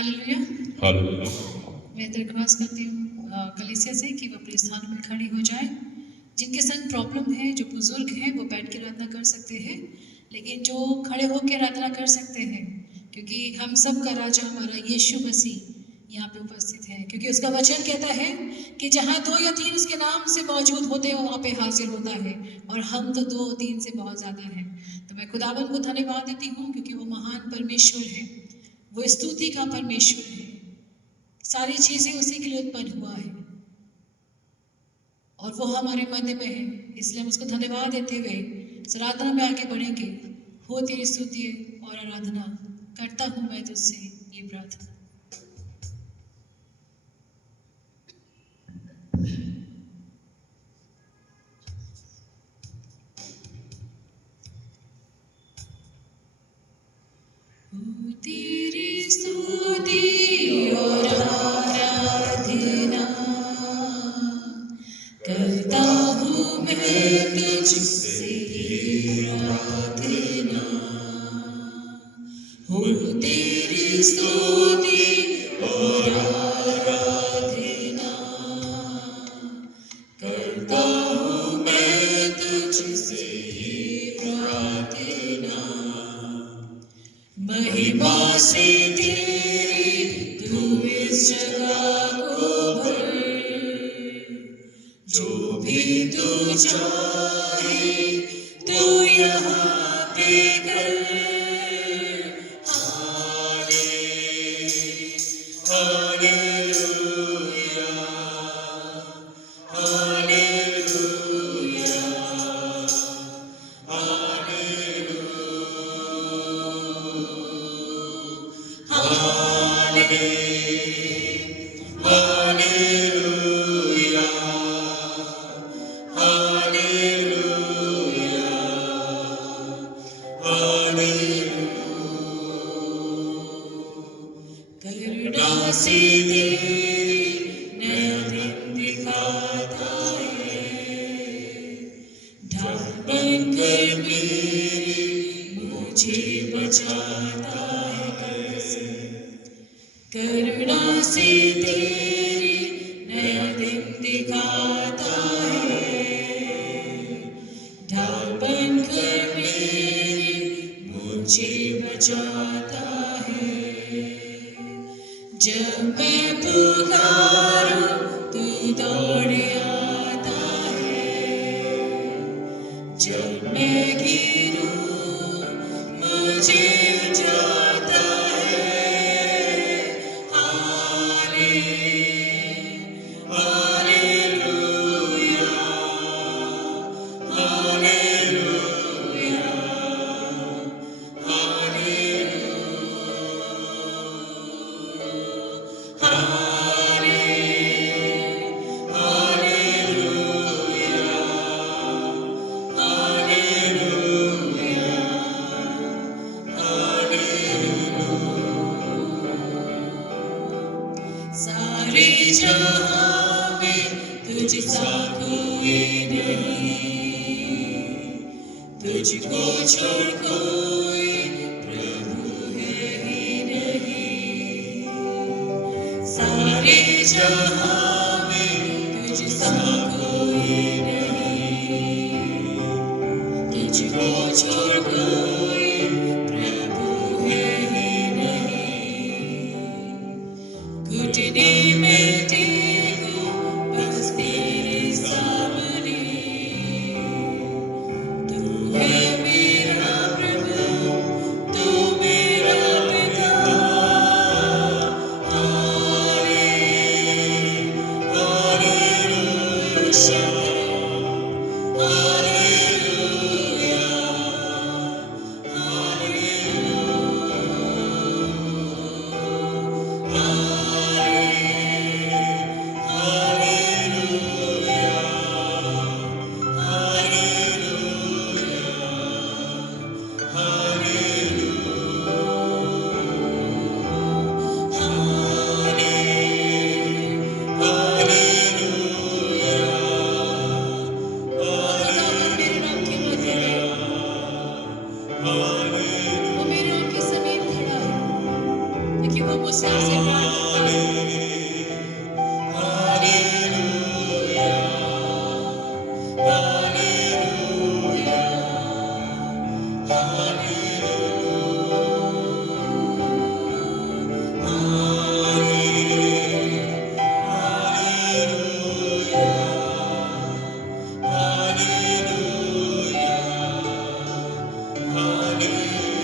Hallelujah. Hallelujah. मैं दरख्वास्त करती हूँ कलीसिया से कि वो अपने स्थान में खड़ी हो जाए। जिनके संग प्रॉब्लम है, जो बुजुर्ग हैं, वो बैठ के आराधना कर सकते हैं, लेकिन जो खड़े होकर आराधना कर सकते हैं, क्योंकि हम सब का राजा हमारा यीशु मसीह यहाँ पे उपस्थित है। क्योंकि उसका वचन कहता है कि जहाँ 2 या 3 उसके नाम से मौजूद होते हैं, वहाँ पे हाजिर होता है, और हम तो 2-3 से बहुत ज़्यादा हैं। तो मैं खुदावन को धन्यवाद देती हूँ, क्योंकि वो महान परमेश्वर है, वो स्तुति का परमेश्वर है। सारी चीज़ें उसी के लिए उत्पन्न हुआ है और वो हमारे मध्य में है। इसलिए हम उसको धन्यवाद देते हुए इस आराधना में आगे बढ़ेंगे। हो तेरी स्तुति और आराधना करता हूँ मैं तुझसे ये प्रार्थना। हो तेरी स्तुति और आराधना करता हूँ मैं तुझसे प्रार्थना। हो तेरी स्तुति और आराधना करता हूँ मैं तुझसे प्रार्थना। महिमा से तेरी तू इस जगह को भर, जो भी तू चाहे तू यहाँ पे कर। करुणा से तेरी नया दिन दिखाता है, ढाल बनकर मेरी मुझे बचाता है कैसे। करुणा से तेरी नया दिन दिखाता है, ढाल बनकर मेरी मुझे बचाता है। जब मैं पुकारूं तू दौड़े आता है, जब मैं गिरूं मुझे उठाता है। हाले हालेलुया हालेलुया सारे जहां में तुझसा कोई नहीं, तुझको छोड़ कोई प्रभु है ही नहीं। सारे जहां में तुझसा कोई नहीं, तुझको छोड़ कोई प्रभु है ही नहीं। घुटने में टेकूं बस तेरे सामने, तू है मेरा प्रभु, तू मेरा पिता। हाले हालेलुया हालेलुया से आपसे प्यार करता है।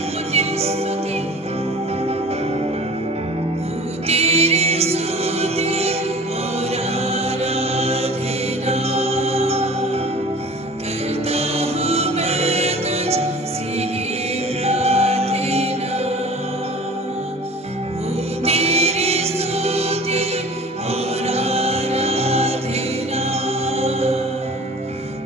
वो तेरी स्तुति, वो तेरी स्तुति और आराधना करता हूँ मैं तुझसे ही प्रार्थना। वो तेरी स्तुति और आराधना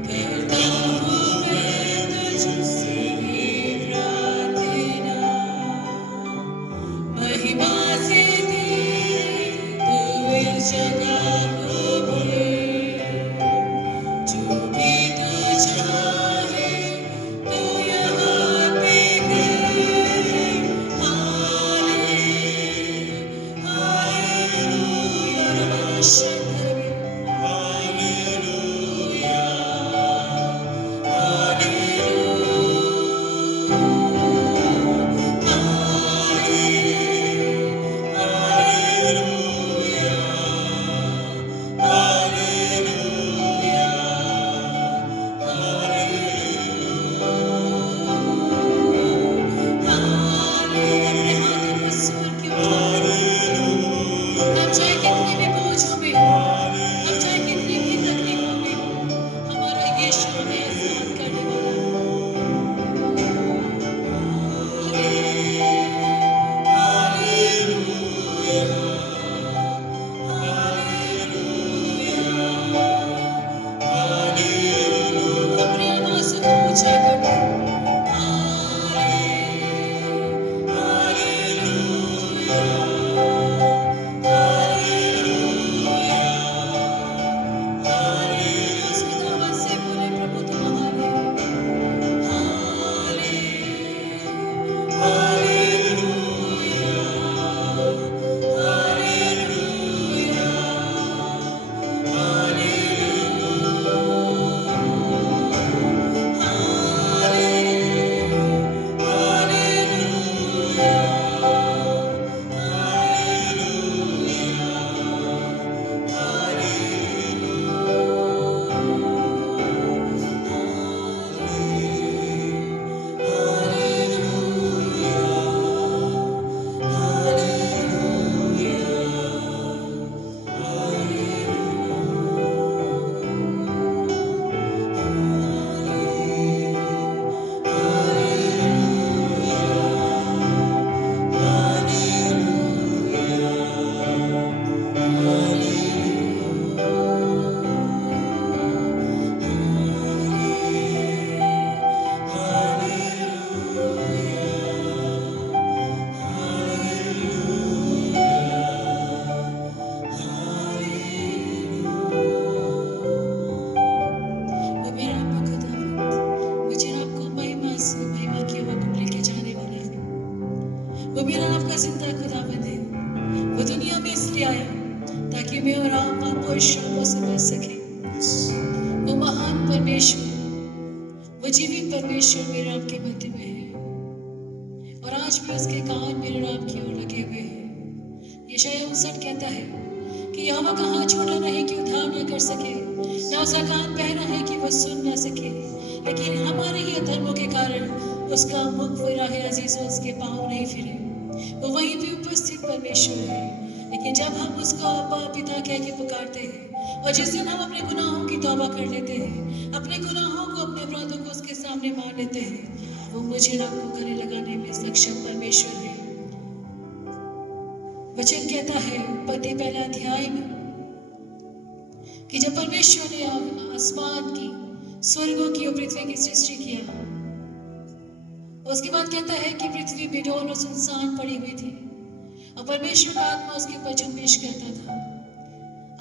करता हूँ मैं तुझसे ही प्रार्थना। महिमा से तेरी तू इस जगह को भर, जो भी तू चाहे तू यहाँ पे कर। हालेलुया, अपने हाथों को जोर के उठाओ। हम चाहे कितने भी बोझों में हो, हम चाहे कितनी भी तकलीफों में हो, हमारा यीशु हमें आसान करने वाला है। अपनी आवाज़ों को ऊंचा कर दो। उस खुदावंद से बोले, प्रभु तुम महान है। वो मेरा आपका खुदावंद, मुझे आपको महिमा से महिमा की हवा को लेके जाने वाला है। वो मेरा आपका जिंदा खुदावंद है। वो दुनिया में इसलिए आया ताकि मैं और आप पापों और श्रापों से बच सके। वो महान परमेश्वर, वो जीवित परमेश्वर मेरे आपके मध्य में है और आज भी उसके कान मेरे और आपकी ओर लगे हुए हैं। यशायाह 59 कहता है कि यहोवा का हाथ छोटा नहीं कि उद्धार न कर सके, न उसका कान बहरा है कि वह सुन न सके, लेकिन हमारे ही अधर्मों के कारण उसका मुख फिरा है अजीजों, उसके पाँव नहीं फिरे। वो वहीं पे उपस्थित परमेश्वर है, लेकिन जब हम उसको अब्बा पिता कह के पुकारते हैं और जिस दिन हम अपने गुनाहों की तौबा कर लेते हैं, अपने गुनाहों को, अपने अपराधों को उसके सामने मान लेते हैं, वो मुझे और आपको गले लगाने में सक्षम परमेश्वर है। वचन कहता है पति पहला अध्याय में कि जब परमेश्वर ने आसमान की, स्वर्गों की और पृथ्वी की सृष्टि किया, उसके बाद कहता है कि पृथ्वी बेडौल और सुनसान पड़ी हुई थी और परमेश्वर का आत्मा उसके ऊपर जुम्बिश करता था।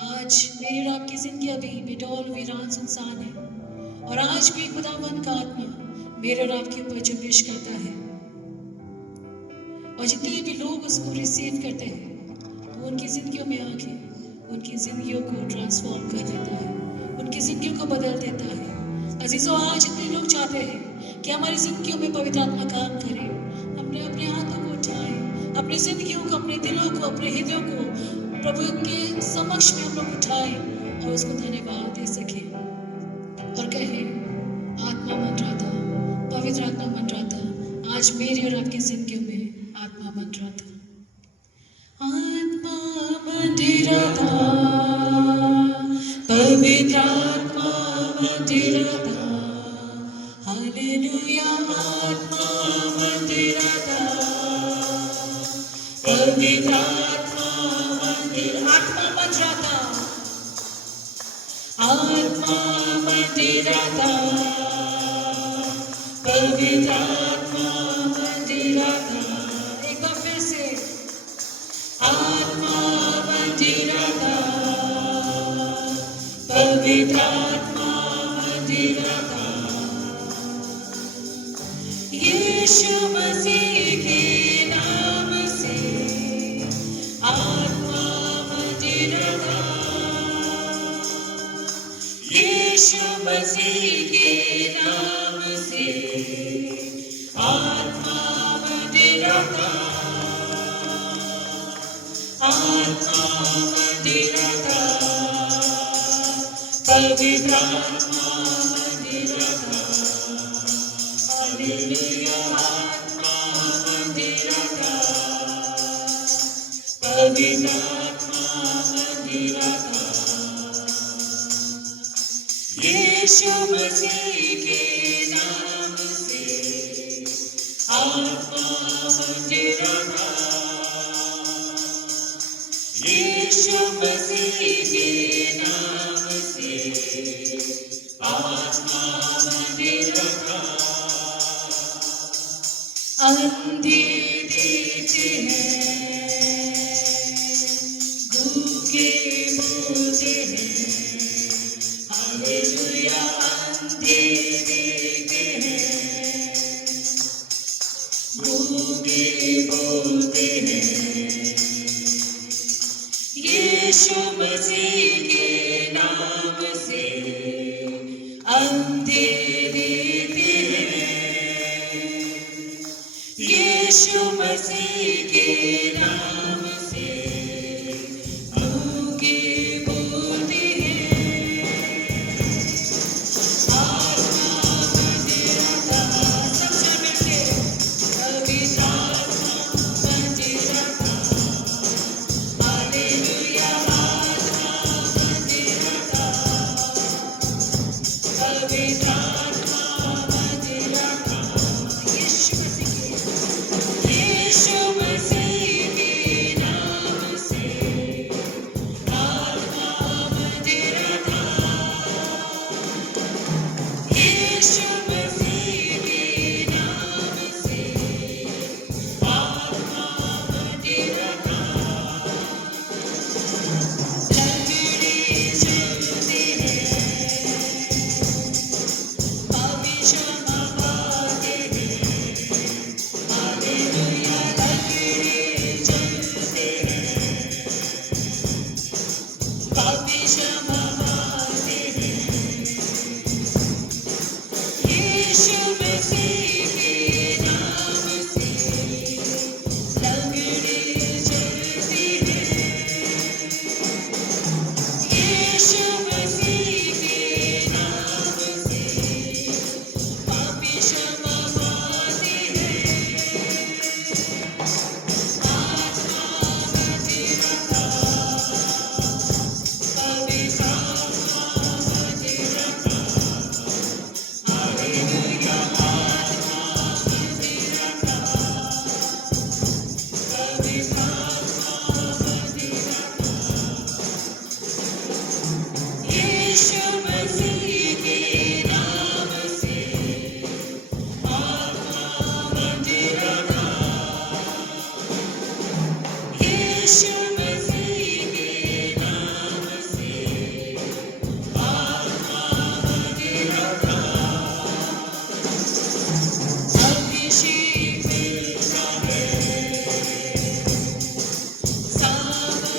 आज मेरी और आपकी जिंदगी अभी बेडौल, वीरान, सुनसान है और आज भी खुदावंद का आत्मा मेरे और आपके ऊपर जुम्बिश करता है। और जितने भी लोग उसको रिसीव करते हैं, वो उनकी ज़िंदगियों में आके उनकी ज़िंदगियों को ट्रांसफॉर्म कर देता है, उनकी ज़िंदगियों को बदल देता है। अजीज़ों, आज इतने लोग चाहते हैं कि हमारी ज़िंदगियों में पवित्र आत्मा काम करे। अपने अपने हाथों को उठाएं, अपनी ज़िंदगियों को, अपने दिलों को, अपने हृदयों को प्रभु के समक्ष में हम लोग उठाएं और उसको धन्यवाद दे सकें और कहें, आत्मा मंडराता, पवित्र आत्मा मंडराता, आज मेरी और आपकी जिंदगियों में आत्मा मंडराता, आत्मा मंडराता, पवित्र आत्मा मंडराता, हालेलुया, आत्मा मंडराता, पवित्र आत्मा मंडराता, आत्मा मंडराता, पवित्र आत्मा मंडराता। एक बार फिर से, आत्मा मंडराता, पवित्र आत्मा मंडराता। यीशु मसीह के नाम से आत्मा मंडराता, यीशु मसीह के नाम से आत्मा मंडराता, आत्मा मंडराता, पवित्र आत्मा मंडराता, हालेलुया, आत्मा मंडराता, पवित्र आत्मा मंडराता। यीशु मसीह के नाम से आत्मा मंडराता, यीशु मसीह के नाम से आत्मा मंडराता। अंधे देखते हैं, गूंगे बोलते हैं, हालेलुया, अंधे देखते हैं, गूंगे बोलते हैं। यीशु मसीह के नाम से अंधे देखते हैं, यीशु मसीह के नाम से गूंगे बोलते हैं। आत्मा मंडराता, सबसे मिलके, पवित्र आत्मा मंडराता, हालेलुया, आत्मा मंडराता, पवित्र आत्मा मंडराता। यीशु मसीह के नाम से आत्मा मंडराता, यीशु मसीह के नाम से आत्मा मंडराता। लंगड़े चलते हैं, पापी क्षमा पाते हैं, हालेलुया, लंगड़े चलते हैं, पापी क्षमा पाते हैं। यीशु मसीह के नाम से लंगड़े चलते हैं, यीशु मसीह के नाम से पापी क्षमा पाते हैं। आत्मा मंडराता, पवित्र आत्मा मंडराता, हालेलुया, आत्मा मंडराता, पवित्र आत्मा मंडराता। यीशु मसीह के नाम से आत्मा मंडराता, यीशु मसीह के नाम से आत्मा मंडराता। अभिषेक मिलता है, सावन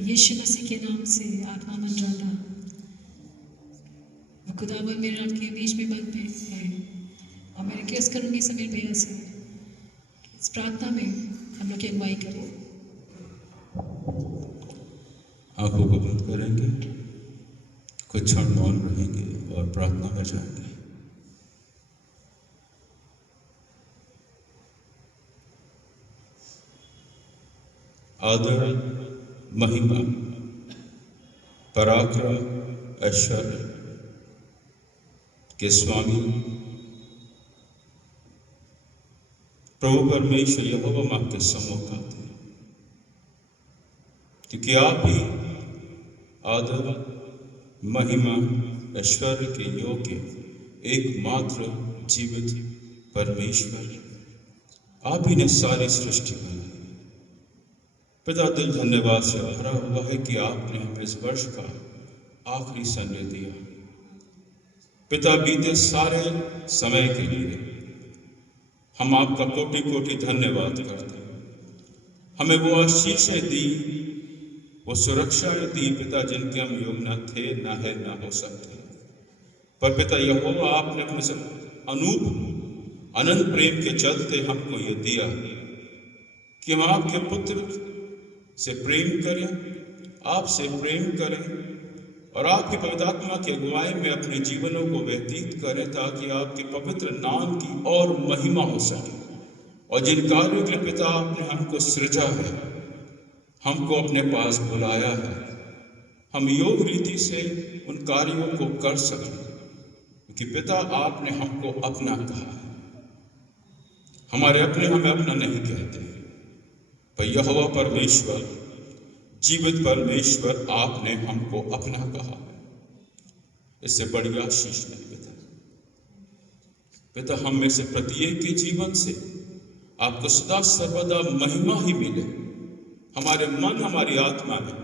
यीशु मसीह के नाम से आत्मा मंडराता, वो खुदावन मेरे आपके बीच में मन पे है और मैं रिक्वेस्ट करूँगी समीर भैया से इस प्रार्थना में हम लोग की अगुवाई करें। आंखों को बंद करेंगे, कुछ क्षण मौन रहेंगे और प्रार्थना में जाएंगे। आदर, महिमा, पराक्रम, ऐश्वर्य के स्वामी प्रभु परमेश्वर यहोवा हम आपके सम्मुख आते हैं, क्योंकि आप ही आदर, महिमा, ऐश्वर्य के योग्य एकमात्र जीवित परमेश्वर, आप ही ने सारी सृष्टि बनाई। पिता, दिल धन्यवाद से भरा हुआ है कि आपने हमें इस वर्ष का आखिरी संडे दिया। पिता, बीते सारे समय के लिए हम आपका कोटि कोटि धन्यवाद करते हैं। हमें वो आशीषें दी, वो सुरक्षाएं दी पिता, जिनके हम योग न थे, न है, न हो सकते। पर पिता यहोवा, आपने अपने अनूप अनंत प्रेम के चलते हमको ये दिया कि हम आपके पुत्र से प्रेम करें, आपसे प्रेम करें और आपकी पवित्र आत्मा की अगुवाई में अपने जीवनों को व्यतीत करें, ताकि आपके पवित्र नाम की और महिमा हो सके। और जिन कार्यों के पिता आपने हमको सृजा है, हमको अपने पास बुलाया है, हम योग रीति से उन कार्यों को कर सकें, क्योंकि पिता आपने हमको अपना कहा है। हमारे अपने हमें अपना नहीं कहते, पर यहोवा परमेश्वर, जीवित परमेश्वर, आपने हमको अपना कहा है। इससे बड़ी आशीष नहीं पिता। पिता, हम में से प्रत्येक के जीवन से आपको सदा सर्वदा महिमा ही मिले। हमारे मन, हमारी आत्मा में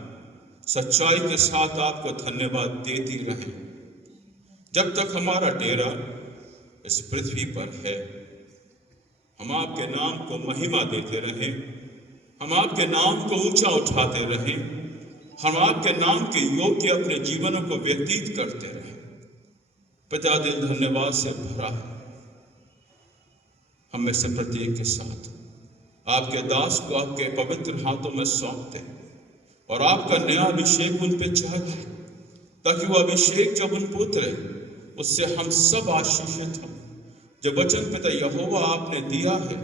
सच्चाई के साथ आपको धन्यवाद देती रहे। जब तक हमारा डेरा इस पृथ्वी पर है, हम आपके नाम को महिमा देते रहें, हम आपके नाम को ऊंचा उठाते रहें, हम आपके नाम के योग्य अपने जीवनों को व्यतीत करते रहें। पिता, दिल धन्यवाद से भरा है। हम में से प्रत्येक के साथ आपके दास को आपके पवित्र हाथों में सौंपते हैं। और आपका नया अभिषेक उन पे जाए, ताकि वो अभिषेक जब उन पर उतरे उससे हम सब आशीषित हों। जो वचन पिता यहोवा आपने दिया है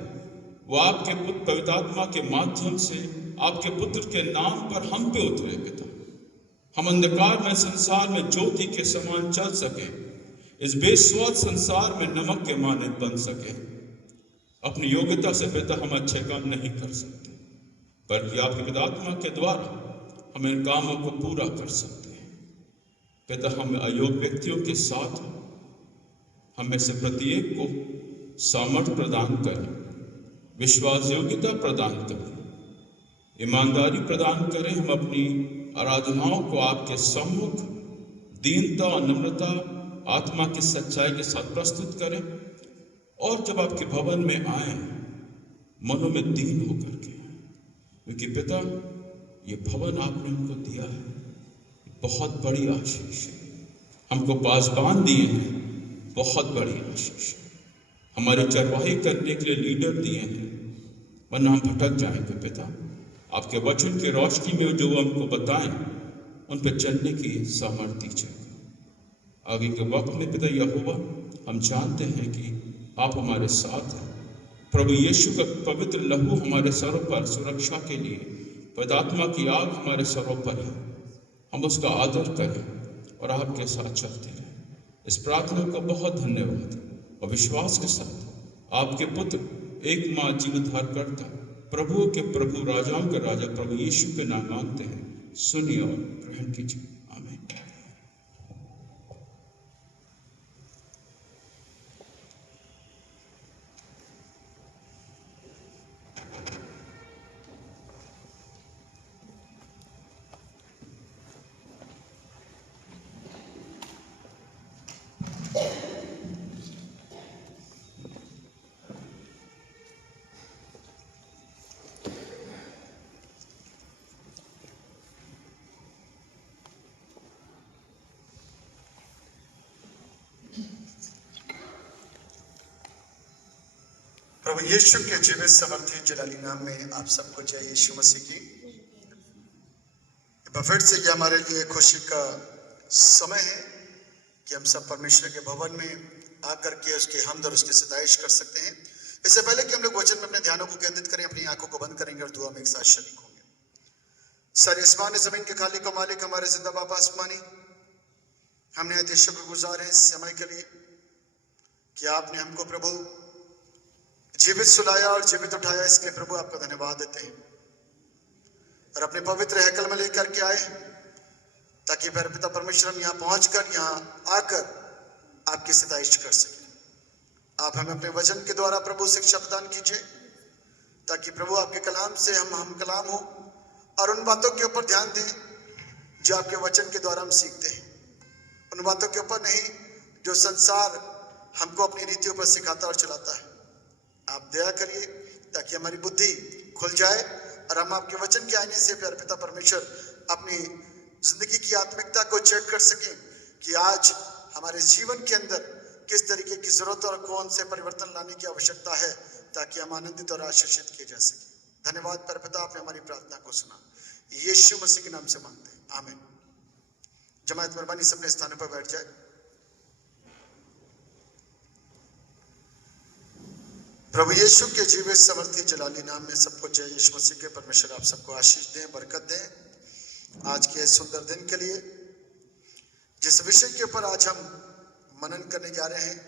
वो आपके पुत्र पवित्र आत्मा के माध्यम से आपके पुत्र के नाम पर हम पे उतरे पिता। हम अंधकार में संसार में ज्योति के समान चल सके, इस बेस्वाद संसार में नमक के मानद बन सके। अपनी योग्यता से पिता हम अच्छे काम नहीं कर सकते, बल्कि आपके पिता आत्मा के द्वारा हम इन कामों को पूरा कर सकते हैं। पिता हम अयोग्य व्यक्तियों के साथ हमें से प्रत्येक को सामर्थ्य प्रदान करें, विश्वास योग्यता प्रदान करें, ईमानदारी प्रदान करें। हम अपनी आराधनाओं को आपके सम्मुख दीनता और नम्रता आत्मा की सच्चाई के साथ प्रस्तुत करें, और जब आपके भवन में आए मनों में दीन होकर के, क्योंकि पिता ये भवन आपने उनको दिया है, बहुत बड़ी आशीष है। हमको पासबान दिए हैं, बहुत बड़ी आशीष है। हमारी चरवाही करने के लिए लीडर दिए हैं, वरना हम भटक जाएंगे पिता। आपके वचन की रोशनी में जो हमको बताएं उन पर चलने की सामर्थ्य दीजिए। आगे के वक्त में पिता यहोवा हम जानते हैं कि आप हमारे साथ हैं। प्रभु यीशु का पवित्र लहू हमारे सरों पर सुरक्षा के लिए, पवित्र आत्मा की आग हमारे सरों पर है। हम उसका आदर करें और आपके साथ चलते रहें। इस प्रार्थना को बहुत धन्यवाद और विश्वास के साथ आपके पुत्र एक माँ जीवधार करता प्रभु के प्रभु राजाओं के राजा प्रभु यीशु के नाम मांगते हैं, सुनिए और ग्रहण कीजिए। आमीन। प्रभु यीशु के जीवित समर्थी जलाली नाम में आप सबको जय यीशु मसीह की। फिर से ये हमारे लिए खुशी का समय है कि हम सब परमेश्वर के भवन में आकर के उसके हमद और उसकी सताइश कर सकते हैं। इससे पहले कि हम लोग वचन में अपने ध्यानों को केंद्रित करें, अपनी आंखों को बंद करेंगे और दुआ में एक साथ शरीक होंगे। सारे आसमान जमीन के खालिक और मालिक हमारे जिंदा बाप आसमानी, हमने अति शुक्रगुजार हैं इस समय के लिए कि आपने हमको प्रभु जीवित सुलाया और जीवित उठाया। इसके लिए प्रभु आपका धन्यवाद देते हैं और अपने पवित्र हैकल में लेकर के आए ताकि पिता परमेश्वर हम यहाँ पहुंचकर यहाँ आकर आपकी सताइश कर सकें। आप हमें अपने वचन के द्वारा प्रभु शिक्षा प्रदान कीजिए ताकि प्रभु आपके कलाम से हम कलाम हो और उन बातों के ऊपर ध्यान दें जो आपके वचन के द्वारा हम सीखते हैं, उन बातों के ऊपर नहीं जो संसार हमको अपनी रीतियों पर सिखाता और चलाता है। आप दया करिए ताकि हमारी बुद्धि खुल जाए और हम आपके वचन के आईने से प्यारे पिता परमेश्वर अपनी जिंदगी की आत्मिकता को चेक कर सकें कि आज हमारे जीवन के अंदर किस तरीके की जरूरत और कौन से परिवर्तन लाने की आवश्यकता है ताकि हम आनंदित और आशीषित किए जा सके। धन्यवाद प्यारे पिता, आपने हमारी प्रार्थना को सुना, यीशु मसीह के नाम से मांगते हैं, आमीन। जमात मेहरबानी से अपने स्थानों पर बैठ जाए। प्रभु यीशु के जीवित समर्थी जलाली नाम में सबको जय यीशु मसीह के। परमेश्वर आप सबको आशीष दें, बरकत दें आज के सुंदर दिन के लिए। जिस विषय के ऊपर आज हम मनन करने जा रहे हैं,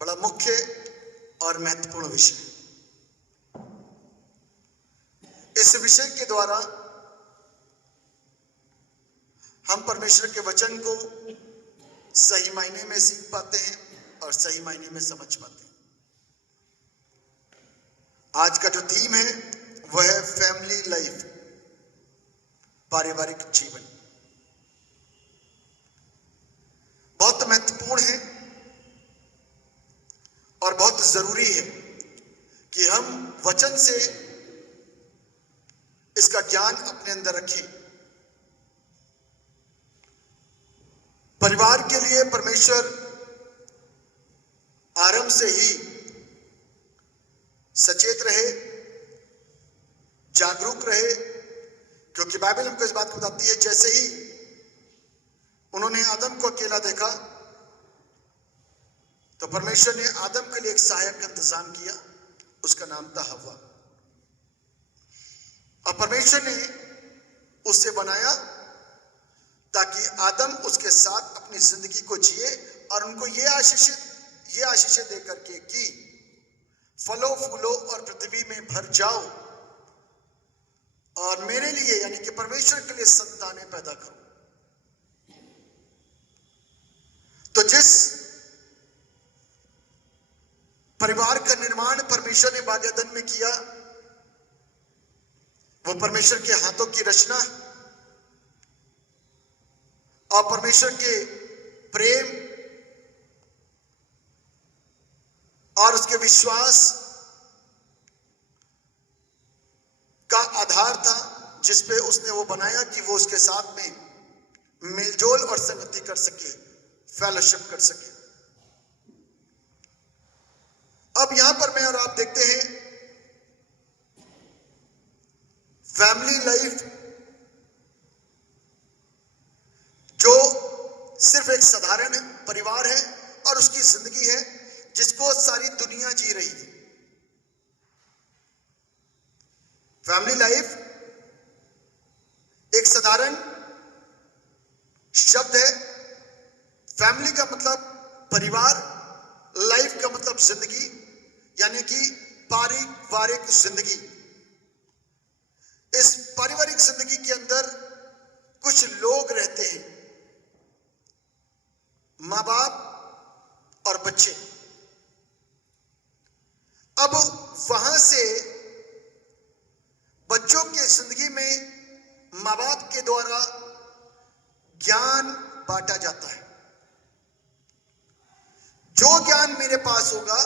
बड़ा मुख्य और महत्वपूर्ण विषय। इस विषय के द्वारा हम परमेश्वर के वचन को सही मायने में सीख पाते हैं और सही मायने में समझ पाते हैं। आज का जो थीम है वह है फैमिली लाइफ, पारिवारिक जीवन। बहुत महत्वपूर्ण है और बहुत जरूरी है कि हम वचन से इसका ज्ञान अपने अंदर रखें। परिवार के लिए परमेश्वर आरंभ से ही सचेत रहे, जागरूक रहे क्योंकि बाइबल हमको इस बात को बताती है, जैसे ही उन्होंने आदम को अकेला देखा तो परमेश्वर ने आदम के लिए एक सहायक का इंतजाम किया, उसका नाम था हव्वा। और परमेश्वर ने उससे बनाया ताकि आदम उसके साथ अपनी जिंदगी को जिए और उनको ये आशीषें दे करके कि फलो फूलो और पृथ्वी में भर जाओ और मेरे लिए यानी कि परमेश्वर के लिए संतानें पैदा करो। तो जिस परिवार का निर्माण परमेश्वर ने बाग एदन में किया, वो परमेश्वर के हाथों की रचना और परमेश्वर के प्रेम और उसके विश्वास का आधार था, जिसपे उसने वो बनाया कि वो उसके साथ में मेलजोल और संगति कर सके, फेलोशिप कर सके। अब यहां पर मैं और आप देखते हैं फैमिली लाइफ जो सिर्फ एक साधारण परिवार है और उसकी जिंदगी है जिसको सारी दुनिया जी रही है। फैमिली लाइफ एक साधारण शब्द है। फैमिली का मतलब परिवार, लाइफ का मतलब जिंदगी, यानी कि पारिवारिक जिंदगी। इस पारिवारिक जिंदगी के अंदर कुछ लोग रहते हैं, मां बाप और बच्चे। अब वहां से बच्चों की जिंदगी में मां बाप के द्वारा ज्ञान बांटा जाता है। जो ज्ञान मेरे पास होगा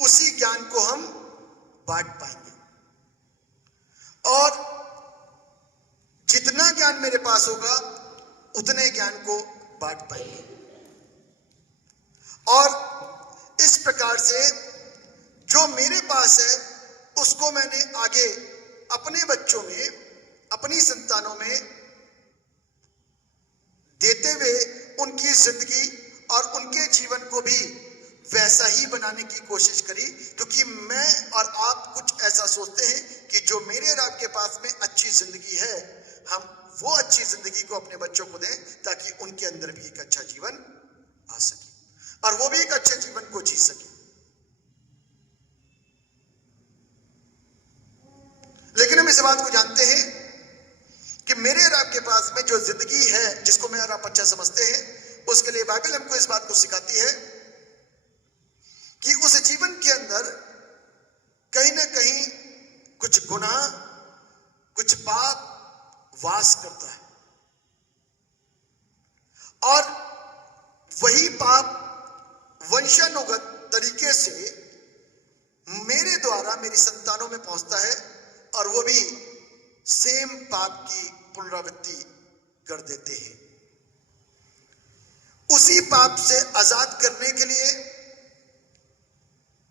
उसी ज्ञान को हम बांट पाएंगे, और जितना ज्ञान मेरे पास होगा उतने ज्ञान को बांट पाएंगे। और इस प्रकार से जो मेरे पास है उसको मैंने आगे अपने बच्चों में, अपनी संतानों में देते हुए उनकी जिंदगी और उनके जीवन को भी वैसा ही बनाने की कोशिश करी। क्योंकि मैं और आप कुछ ऐसा सोचते हैं कि जो मेरे और आपके पास में अच्छी जिंदगी है, हम वो अच्छी जिंदगी को अपने बच्चों को दें ताकि उनके अंदर भी एक अच्छा जीवन आ सके और वो भी एक अच्छे जीवन को जी सके। लेकिन हम इस बात को जानते हैं कि मेरे और आपके पास में जो जिंदगी है, जिसको मैं और आप अच्छा समझते हैं, उसके लिए बाइबल हमको इस बात को सिखाती है कि उस जीवन के अंदर कहीं ना कहीं कुछ गुनाह, कुछ पाप वास करता है, और वही पाप वंशानुगत तरीके से मेरे द्वारा मेरी संतानों में पहुंचता है और वो भी सेम पाप की पुनरावृत्ति कर देते हैं। उसी पाप से आजाद करने के लिए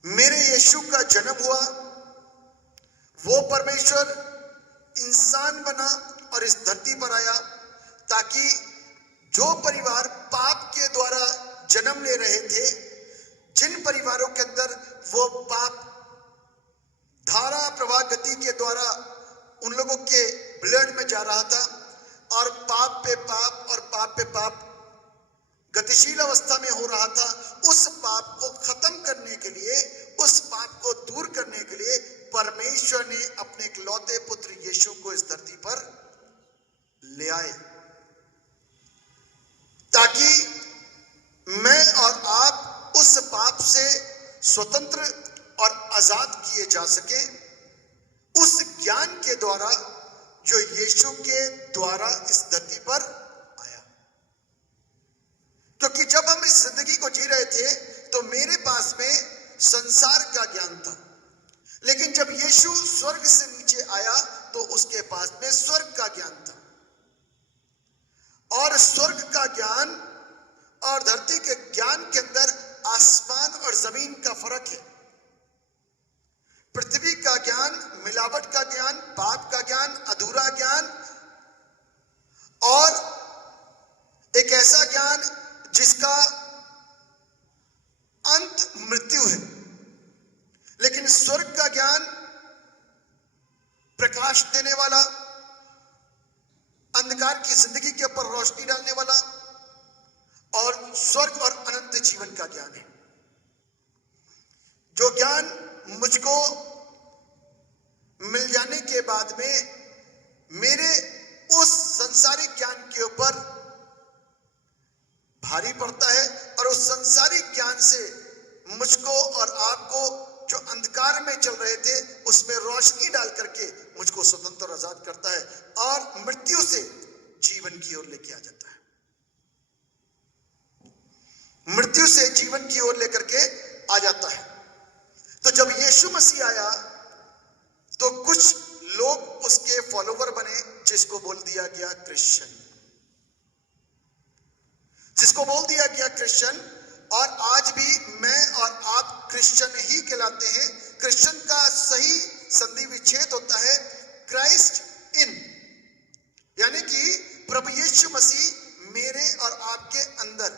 मेरे यीशु का जन्म हुआ। वो परमेश्वर इंसान बना और इस धरती पर आया ताकि जो परिवार पाप के द्वारा जन्म ले रहे थे, जिन परिवारों के अंदर वो पाप धारा प्रवाह गति के द्वारा उन लोगों के ब्लड में जा रहा था और पाप पे पाप और पाप पे पाप गतिशील अवस्था में हो रहा था, उस पाप को खत्म करने के लिए, उस पाप को दूर करने के लिए परमेश्वर ने अपने इकलौते पुत्र यीशु को इस धरती पर ले आए ताकि मैं और आप उस पाप से स्वतंत्र और आजाद किए जा सके, उस ज्ञान के द्वारा जो यीशु के द्वारा इस धरती पर आया। क्योंकि जब हम इस जिंदगी को जी रहे थे तो मेरे पास में संसार का ज्ञान था, लेकिन जब यीशु स्वर्ग से नीचे आया तो उसके पास में स्वर्ग का ज्ञान था। और स्वर्ग का ज्ञान और धरती के ज्ञान के अंदर आसमान और जमीन का फर्क है। पृथ्वी का ज्ञान, मिलावट का ज्ञान, पाप का ज्ञान, अधूरा ज्ञान और एक ऐसा ज्ञान जिसका अंत मृत्यु है। लेकिन स्वर्ग का ज्ञान प्रकाश देने वाला, अंधकार की जिंदगी के ऊपर रोशनी डालने वाला और स्वर्ग और अनंत जीवन का ज्ञान है। जो ज्ञान मुझको मिल जाने के बाद में मेरे उस संसारिक ज्ञान के ऊपर भारी पड़ता है और उस संसारिक ज्ञान से मुझको और आपको जो अंधकार में चल रहे थे उसमें रोशनी डाल करके मुझको स्वतंत्र और आजाद करता है और मृत्यु से जीवन की ओर लेके आ जाता है। मृत्यु से जीवन की ओर लेकर के आ जाता है। तो जब यीशु मसीह आया तो कुछ लोग उसके फॉलोवर बने, जिसको बोल दिया गया क्रिश्चियन, जिसको बोल दिया गया क्रिश्चियन। और आज भी मैं और आप क्रिश्चियन ही कहलाते हैं। क्रिश्चियन का सही संधि विच्छेद होता है क्राइस्ट इन, यानी कि प्रभु यीशु मसीह मेरे और आपके अंदर।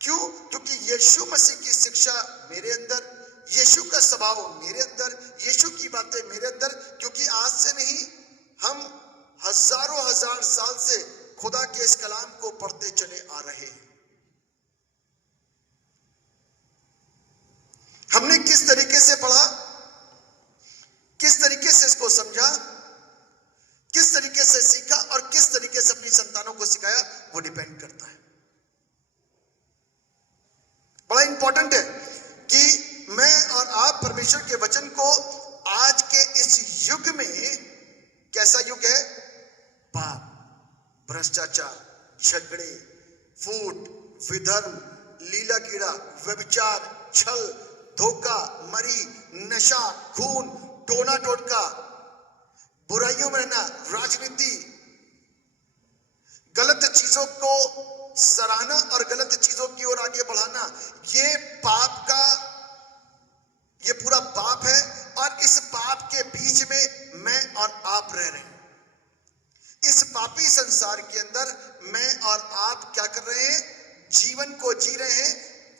क्यों? क्योंकि यीशु मसीह की शिक्षा मेरे अंदर, यीशु का स्वभाव मेरे अंदर, यीशु की बातें मेरे अंदर। क्योंकि आज से नहीं, हम हजारों हजार साल से खुदा के इस कलाम को पढ़ते चले आ रहे हैं। हमने किस तरीके से पढ़ा, किस तरीके से इसको समझा, किस तरीके से सीखा और किस तरीके से अपनी संतानों को सिखाया, वो डिपेंड करता है। बड़ा इंपॉर्टेंट है कि मैं और आप परमेश्वर के वचन को आज के इस युग में, कैसा युग है? पाप, भ्रष्टाचार, झगड़े, फूट, विधर्म, लीला कीड़ा, व्यभिचार, छल, धोखा, मरी, नशा, खून, टोना टोटका, बुराइयों में रहना, राजनीति, गलत चीजों को सराहना और गलत चीजों की ओर आगे बढ़ाना, ये पाप का, ये पूरा पाप है। और इस पाप के बीच में मैं और आप रह रहे हैं। इस पापी संसार के अंदर मैं और आप क्या कर रहे हैं? जीवन को जी रहे हैं,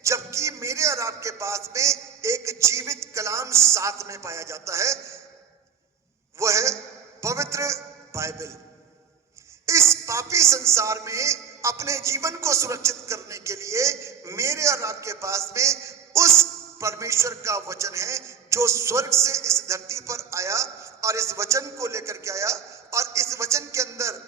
जबकि मेरे और आपके पास में एक जीवित कलाम साथ में पाया जाता है, वो है पवित्र बाइबल। इस पापी संसार में अपने जीवन को सुरक्षित करने के लिए मेरे और आपके पास में उस परमेश्वर का वचन है जो स्वर्ग से इस धरती पर आया और इस वचन को लेकर के आया। और इस वचन के अंदर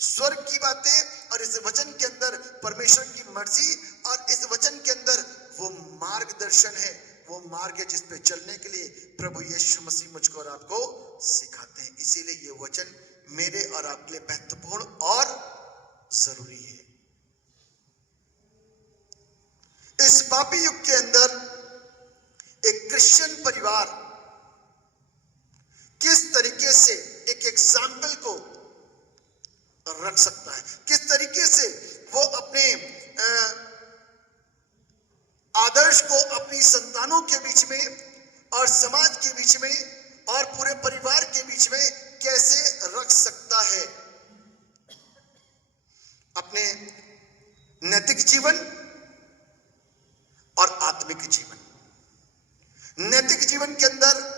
स्वर्ग की बातें और इस वचन के अंदर परमेश्वर की मर्जी और इस वचन के अंदर वो मार्गदर्शन है, वो मार्ग है जिस पे चलने के लिए प्रभु यीशु मसीह मुझको और आपको सिखाते हैं। इसीलिए ये वचन मेरे और आपके लिए महत्वपूर्ण और जरूरी है। इस पापी युग के अंदर एक क्रिश्चियन परिवार किस तरीके से एक एग्जाम्पल को रख सकता है, किस तरीके से वो अपने आदर्श को अपनी संतानों के बीच में और समाज के बीच में और पूरे परिवार के बीच में कैसे रख सकता है। अपने नैतिक जीवन और आत्मिक जीवन। नैतिक जीवन के अंदर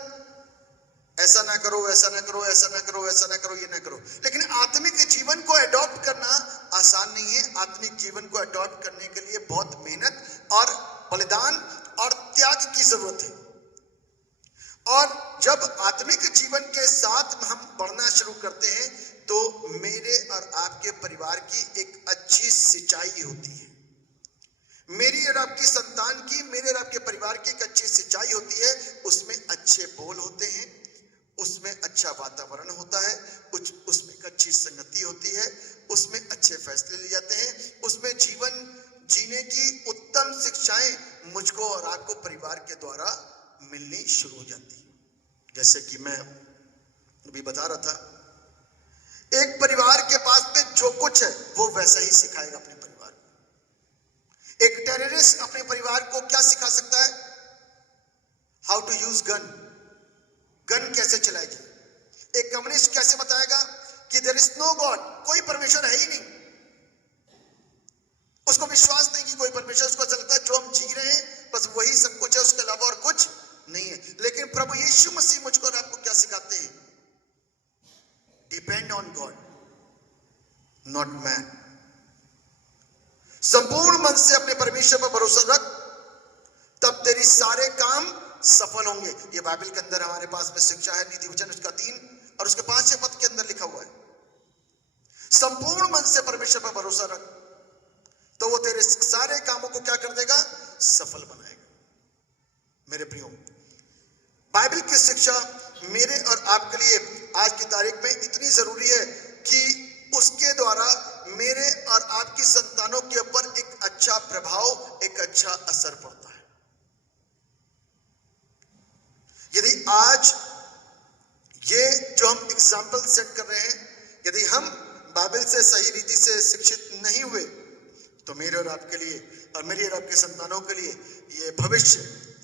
ऐसा ना करो, ऐसा ना करो, ऐसा ना करो, ऐसा ना करो, ये ना करो। लेकिन आत्मिक जीवन को अडॉप्ट करना आसान नहीं है। आत्मिक जीवन को अडॉप्ट करने के लिए बहुत मेहनत और बलिदान और त्याग की जरूरत है। और जब आत्मिक जीवन के साथ हम बढ़ना शुरू करते हैं तो मेरे और आपके परिवार की एक अच्छी सिंचाई होती है। मेरी और आपकी संतान की, मेरे और आपके परिवार की एक अच्छी सिंचाई होती है। उसमें अच्छे बोल होते हैं, उसमें अच्छा वातावरण होता है, उसमें एक अच्छी संगति होती है, उसमें अच्छे फैसले लिए जाते हैं, उसमें जीवन जीने की उत्तम शिक्षाएं मुझको और आपको परिवार के द्वारा मिलनी शुरू हो जाती है। जैसे कि मैं अभी बता रहा था, एक परिवार के पास में जो कुछ है वो वैसा ही सिखाएगा अपने परिवार को। एक टेररिस्ट अपने परिवार को क्या सिखा सकता है? How to use gun, gun कैसे चलाएगी? एक कम्युनिस्ट कैसे बताएगा कि देयर इज नो गॉड, कोई परमेश्वर है ही नहीं? उसको विश्वास नहीं कि कोई परमेश्वर, उसको ऐसा लगता है जो हम जी रहे हैं बस वही सब कुछ है, उसके अलावा और कुछ नहीं है। लेकिन प्रभु यीशु मसीह मुझको और आपको क्या सिखाते हैं? Depend on God, not man. संपूर्ण मन से अपने परमेश्वर पर भरोसा रख, तब तेरी सारे काम सफल होंगे। ये बाइबल के अंदर हमारे पास में शिक्षा है, नीति वचन उसका 3 और उसके 5वें पद के अंदर लिखा हुआ है। संपूर्ण मन से परमेश्वर पर भरोसा रख, तो वो तेरे सारे कामों को क्या कर देगा? सफल बनाएगा। मेरे प्रियो, बाइबल की शिक्षा मेरे और आपके लिए आज की तारीख में इतनी जरूरी है कि उसके द्वारा मेरे और आपकी संतानों के ऊपर एक अच्छा प्रभाव, एक अच्छा असर पड़ता है। यदि आज ये जो हम एग्जाम्पल सेट कर रहे हैं, यदि हम बाइबल से सही रीति से शिक्षित नहीं हुए, तो मेरे और आपके लिए और मेरी और आपके संतानों के लिए ये भविष्य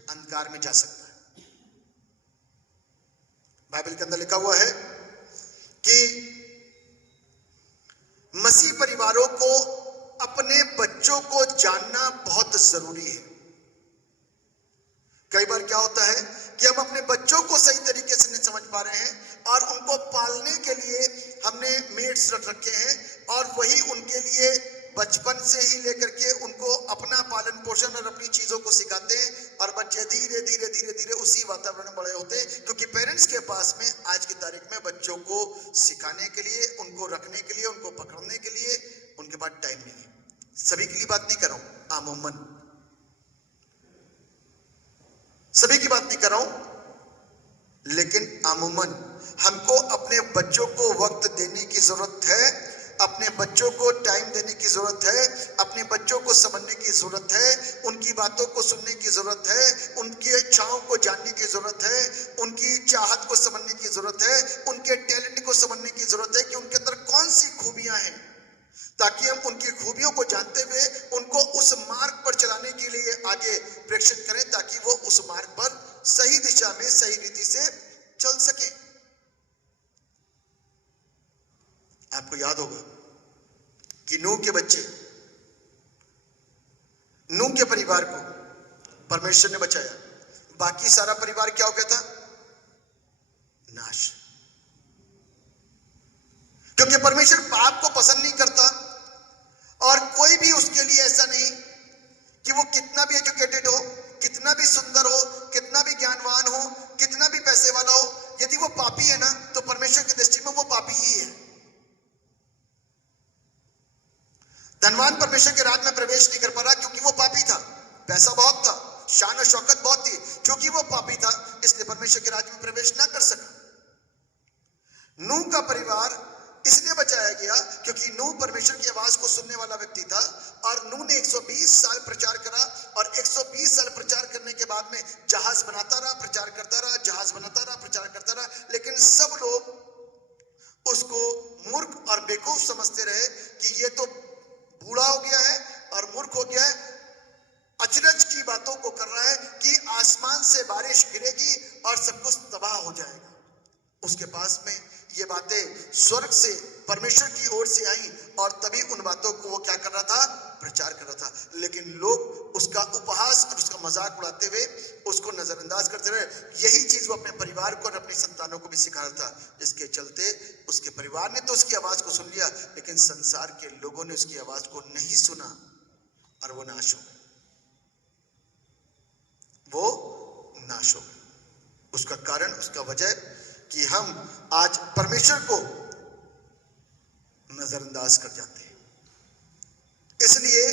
अंधकार में जा सकता है। बाइबल के अंदर लिखा हुआ है कि मसीह परिवारों को अपने बच्चों को जानना बहुत जरूरी है। कई बार क्या होता है कि हम अपने बच्चों को सही तरीके से नहीं समझ पा रहे हैं और उनको पालने के लिए हमने मेड्स रख रखे हैं और वही उनके लिए बचपन से ही लेकर के उनको अपना पालन पोषण और अपनी चीजों को सिखाते हैं और बच्चे धीरे धीरे धीरे धीरे उसी वातावरण में बड़े होते हैं, क्योंकि पेरेंट्स के पास में आज की तारीख में बच्चों को सिखाने के लिए, उनको रखने के लिए, उनको पकड़ने के लिए उनके पास टाइम नहीं है। सभी के लिए बात नहीं कर रहा हूं, आमूमन सभी की बात नहीं कर रहा हूं, लेकिन आमूमन हमको अपने बच्चों को वक्त देने की जरूरत है, अपने बच्चों को टाइम देने की जरूरत है, अपने बच्चों को समझने की जरूरत है, उनकी बातों को सुनने की जरूरत है, उनकी इच्छाओं को जानने की जरूरत है, उनकी चाहत को समझने की जरूरत है, उनके टैलेंट को समझने की जरूरत है कि उनके अंदर कौन सी खूबियां हैं, ताकि हम उनकी खूबियों को जानते हुए उनको उस मार्ग पर चलाने के लिए आगे प्रेक्षित करें, ताकि वो उस मार्ग पर सही दिशा में सही रीति से चल सके। आपको याद होगा कि नूह के बच्चे, नूह के परिवार को परमेश्वर ने बचाया, बाकी सारा परिवार क्या हो गया था? नाश। क्योंकि परमेश्वर पाप को पसंद नहीं करता और कोई भी उसके लिए ऐसा नहीं कि वो कितना भी एजुकेटेड हो, कितना भी सुंदर हो, कितना भी ज्ञानवान हो, कितना भी पैसे वाला हो, यदि वो पापी है ना, तो परमेश्वर की दृष्टि में वो पापी ही है। धनवान परमेश्वर के राज में प्रवेश नहीं कर पा रहा क्योंकि वो पापी था, पैसा बहुत था, शान और शौकत बहुत थी, क्योंकि वो पापी था इसलिए परमेश्वर के राज में प्रवेश ना कर सका। नूह का परिवार इसलिए बचाया गया क्योंकि नूह परमेश्वर की आवाज को सुनने वाला व्यक्ति था और नूह ने 120 साल प्रचार करा और 120 साल प्रचार करने के बाद में जहाज बनाता रहा, प्रचार करता रहा, जहाज बनाता रहा, प्रचार करता रहा, लेकिन सब लोग उसको मूर्ख और बेवकूफ समझते रहे कि ये तो बूढ़ा हो गया है और मूर्ख हो गया है, अचरज की बातों को कर रहा है कि आसमान से बारिश गिरेगी और सब कुछ तबाह हो जाएगा। उसके पास में ये बातें स्वर्ग से परमेश्वर की ओर से आई और तभी उन बातों को वो क्या कर रहा था? प्रचार कर रहा था। लेकिन लोग उसका उपहास और उसका मजाक उड़ाते हुए उसको नजरअंदाज करते रहे। यही चीज वो अपने परिवार को और अपनी संतानों को भी सिखा रहा था। इसके चलते उसके परिवार ने तो उसकी आवाज को सुन लिया, लेकिन संसार के लोगों ने उसकी आवाज को नहीं सुना और वो नाश हो गए, वो नाश हो गए। उसका कारण, उसका वजह कि हम आज परमेश्वर को नजरअंदाज कर जाते हैं। इसलिए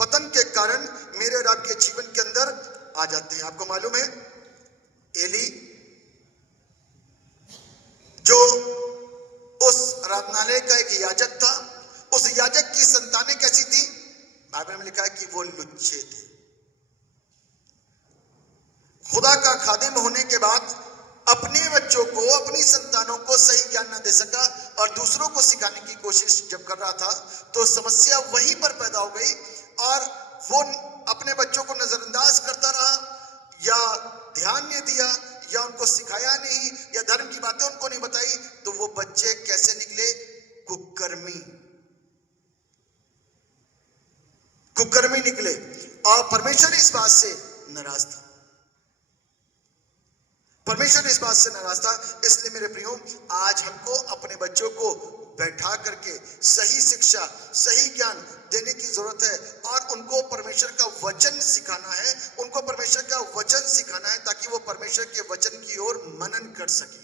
पतन के कारण मेरे और आपके जीवन के अंदर आ जाते हैं। आपको मालूम है एली जो उस आराधनालय का एक याजक था, उस याजक की संतानें कैसी थी? बाइबल में लिखा है कि वो लुच्चे थे। खुदा का खादिम होने के बाद अपने बच्चों को, अपनी संतानों को सही ज्ञान न दे सका और दूसरों को सिखाने की कोशिश जब कर रहा था तो समस्या वहीं पर पैदा हो गई और वो अपने बच्चों को नजरअंदाज करता रहा या ध्यान नहीं दिया या उनको सिखाया नहीं या धर्म की बातें उनको नहीं बताई, तो वो बच्चे कैसे निकले? कुकर्मी निकले। और परमेश्वर इस बात से नाराज था। परमेश्वर इस बात से नाराज था। इसलिए मेरे प्रियो, आज हमको अपने बच्चों को बैठा करके सही शिक्षा, सही ज्ञान देने की जरूरत है और उनको परमेश्वर का वचन सिखाना है। उनको परमेश्वर का वचन सिखाना है ताकि वो परमेश्वर के वचन की ओर मनन कर सके।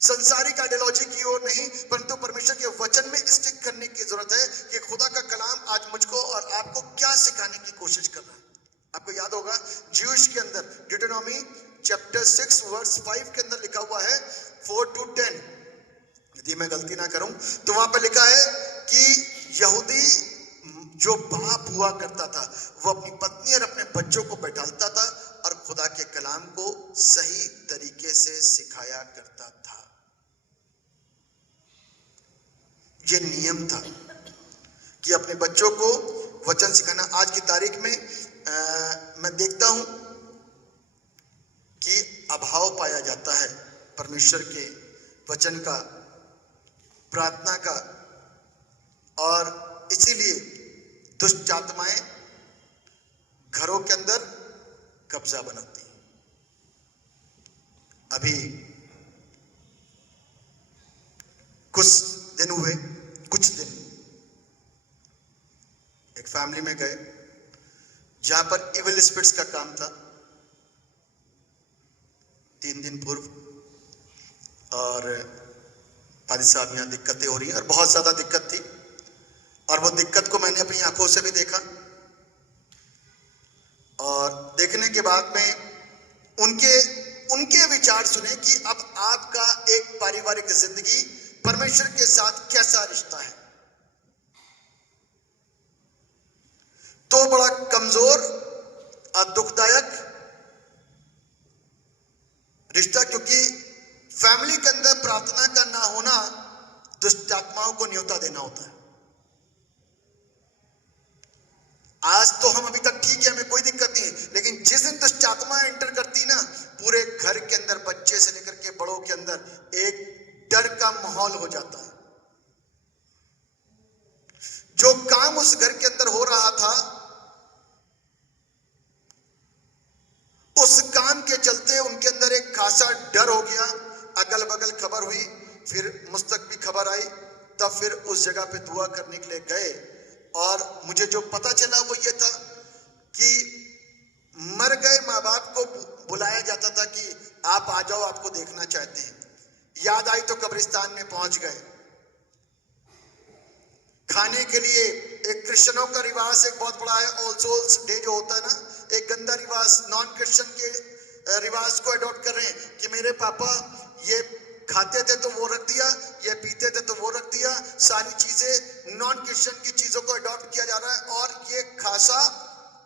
संसारिक आइडियोलॉजी की ओर नहीं, परंतु परमेश्वर के वचन में स्टिक करने की जरूरत है कि खुदा का कलाम आज मुझको और आपको क्या सिखाने की कोशिश कर रहा है। आपको याद होगा ज्यूश के अंदर डिटोनॉमी चैप्टर 6 वर्स 5 के अंदर लिखा हुआ है 4 to 10, यदि मैं गलती ना करूं तो वहां पर लिखा है कि यहूदी जो बाप हुआ करता था वो अपनी पत्नी और अपने बच्चों को बैठाता था और खुदा के कलाम को सही तरीके से सिखाया करता था। ये नियम था कि अपने बच्चों को वचन सिखाना। आज की तारीख में मैं देखता हूं कि अभाव पाया जाता है परमेश्वर के वचन का, प्रार्थना का, और इसीलिए दुष्ट आत्माएं घरों के अंदर कब्जा बनाती हैं। अभी कुछ दिन एक फैमिली में गए जहां पर इविल स्पिरिट्स का काम था। 3 दिन पूर्व, और पादी साहब यहां दिक्कतें हो रही हैं और बहुत ज्यादा दिक्कत थी, और वो दिक्कत को मैंने अपनी आंखों से भी देखा। और देखने के बाद में उनके विचार सुने कि अब आपका एक पारिवारिक जिंदगी परमेश्वर के साथ कैसा रिश्ता है। तो बड़ा कमजोर और दुखदायक रिश्ता, क्योंकि फैमिली के अंदर प्रार्थना का ना होना दुष्ट आत्माओं को न्योता देना होता है। आज तो हम अभी तक ठीक है, हमें कोई दिक्कत नहीं है, लेकिन जिस दिन दुष्ट आत्मा एंटर करती ना, पूरे घर के अंदर, बच्चे से लेकर के बड़ों के अंदर एक डर का माहौल हो जाता है। जो काम उस घर के अंदर हो रहा था, उस काम के चलते उनके अंदर एक खासा डर हो गया। अगल बगल खबर हुई, फिर मुझ तक भी खबर आई, तब फिर उस जगह पे दुआ करने के लिए गए। और मुझे जो पता चला वो ये था कि मर गए माँ बाप को बुलाया जाता था कि आप आ जाओ, आपको देखना चाहते हैं। याद आई तो कब्रिस्तान में पहुंच गए। खाने के लिए एक क्रिश्चियनों का रिवाज एक बहुत बड़ा है, ऑल सोल्स डे जो होता है ना, एक गंदा रिवाज नॉन क्रिश्चियन के रिवाज को अडॉप्ट कर रहे हैं कि मेरे पापा ये खाते थे तो वो रख दिया, ये पीते थे तो वो रख दिया। सारी चीजें नॉन क्रिश्चियन की चीजों को अडॉप्ट किया जा रहा है, और ये खासा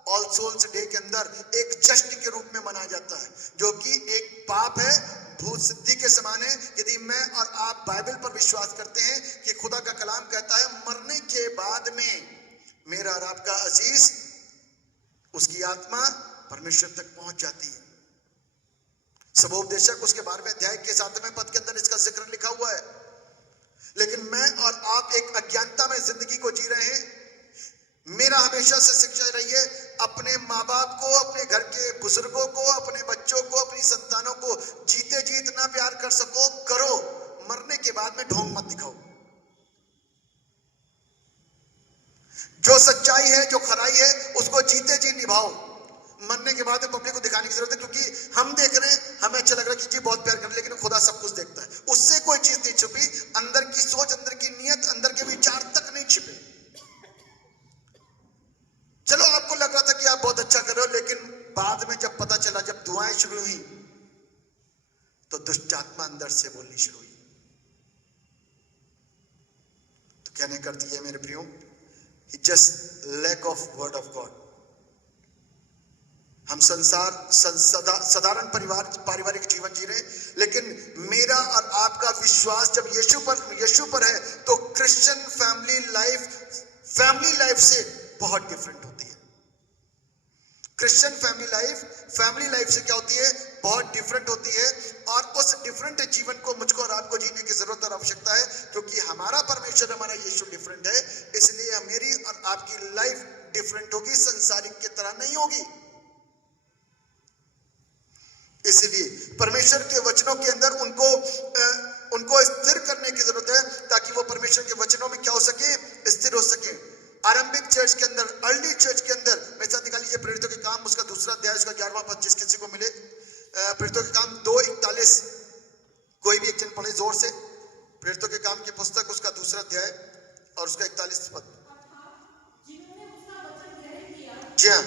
ऑल सोल्स डे के अंदर एक जश्न के रूप में मनाया जाता है, जो कि एक पाप है, भूत सिद्धि के समान है। यदि मैं और आप बाइबल पर विश्वास करते हैं कि खुदा का कलाम कहता है मरने के बाद में मेरा और आपका अजीज, उसकी आत्मा परमेश्वर तक पहुंच जाती है। सबोपदेशक उसके 12वें अध्याय के 7वें पद के अंदर इसका जिक्र लिखा हुआ है। लेकिन मैं और आप एक अज्ञानता में जिंदगी को जी रहे हैं। मेरा हमेशा से शिक्षा रही है, अपने माँ बाप को, अपने घर के बुजुर्गों को, अपने बच्चों को, अपनी संतानों को जीते जी इतना प्यार कर सको करो, मरने के बाद में ढोंग मत दिखाओ। जो सच्चाई है, जो खराई है, उसको जीते जी निभाओ। मरने के बाद पब्लिक को दिखाने की जरूरत है, क्योंकि हम देख रहे हैं, हमें अच्छा लग रहा है कि जी बहुत प्यार कर रहे, लेकिन खुदा सब कुछ देखता है। उससे कोई चीज नहीं छुपी, अंदर की सोच, अंदर की नीयत, अंदर के विचार तक नहीं छिपे। चलो आपको लग रहा था कि आप बहुत अच्छा कर रहे हो, लेकिन बाद में जब पता चला, जब दुआएं शुरू हुई, तो दुष्ट आत्मा अंदर से बोलनी शुरू हुई। तो कहने कर दिया मेरे प्रियो, just lack of word of God. हम साधारण पारिवारिक जीवन जी रहे, लेकिन मेरा और आपका विश्वास जब यीशु पर है, तो क्रिश्चियन फैमिली लाइफ से बहुत डिफरेंट होती है। क्रिश्चियन फैमिली लाइफ से क्या होती है? बहुत डिफरेंट होती है। जीवन को मुझको और आपको जीने की जरूरत और आवश्यकता है, क्योंकि हमारा परमेश्वर, हमारा यीशु डिफरेंट है। इसलिए मेरी और आपकी लाइफ डिफरेंट होगी, संसारिक की तरह नहीं होगी। इसलिए परमेश्वर के वचनों के अंदर उनको स्थिर करने की जरूरत है, ताकि वो परमेश्वर के वचनों में क्या हो सके, स्थिर हो सके। आरंभिक चर्च के अंदर, अर्ली चर्च के अंदर, मेरे साथ निकाल लीजिए प्रेरितों के काम उसका 2 अध्याय उसका 11वां पद, जिस किसी को मिले। प्रेरितों के काम 2:41, कोई भी एक जन पढ़े जोर से। प्रेरितों के काम की पुस्तक उसका 2 अध्याय और उसका 41 पद। जी हाँ,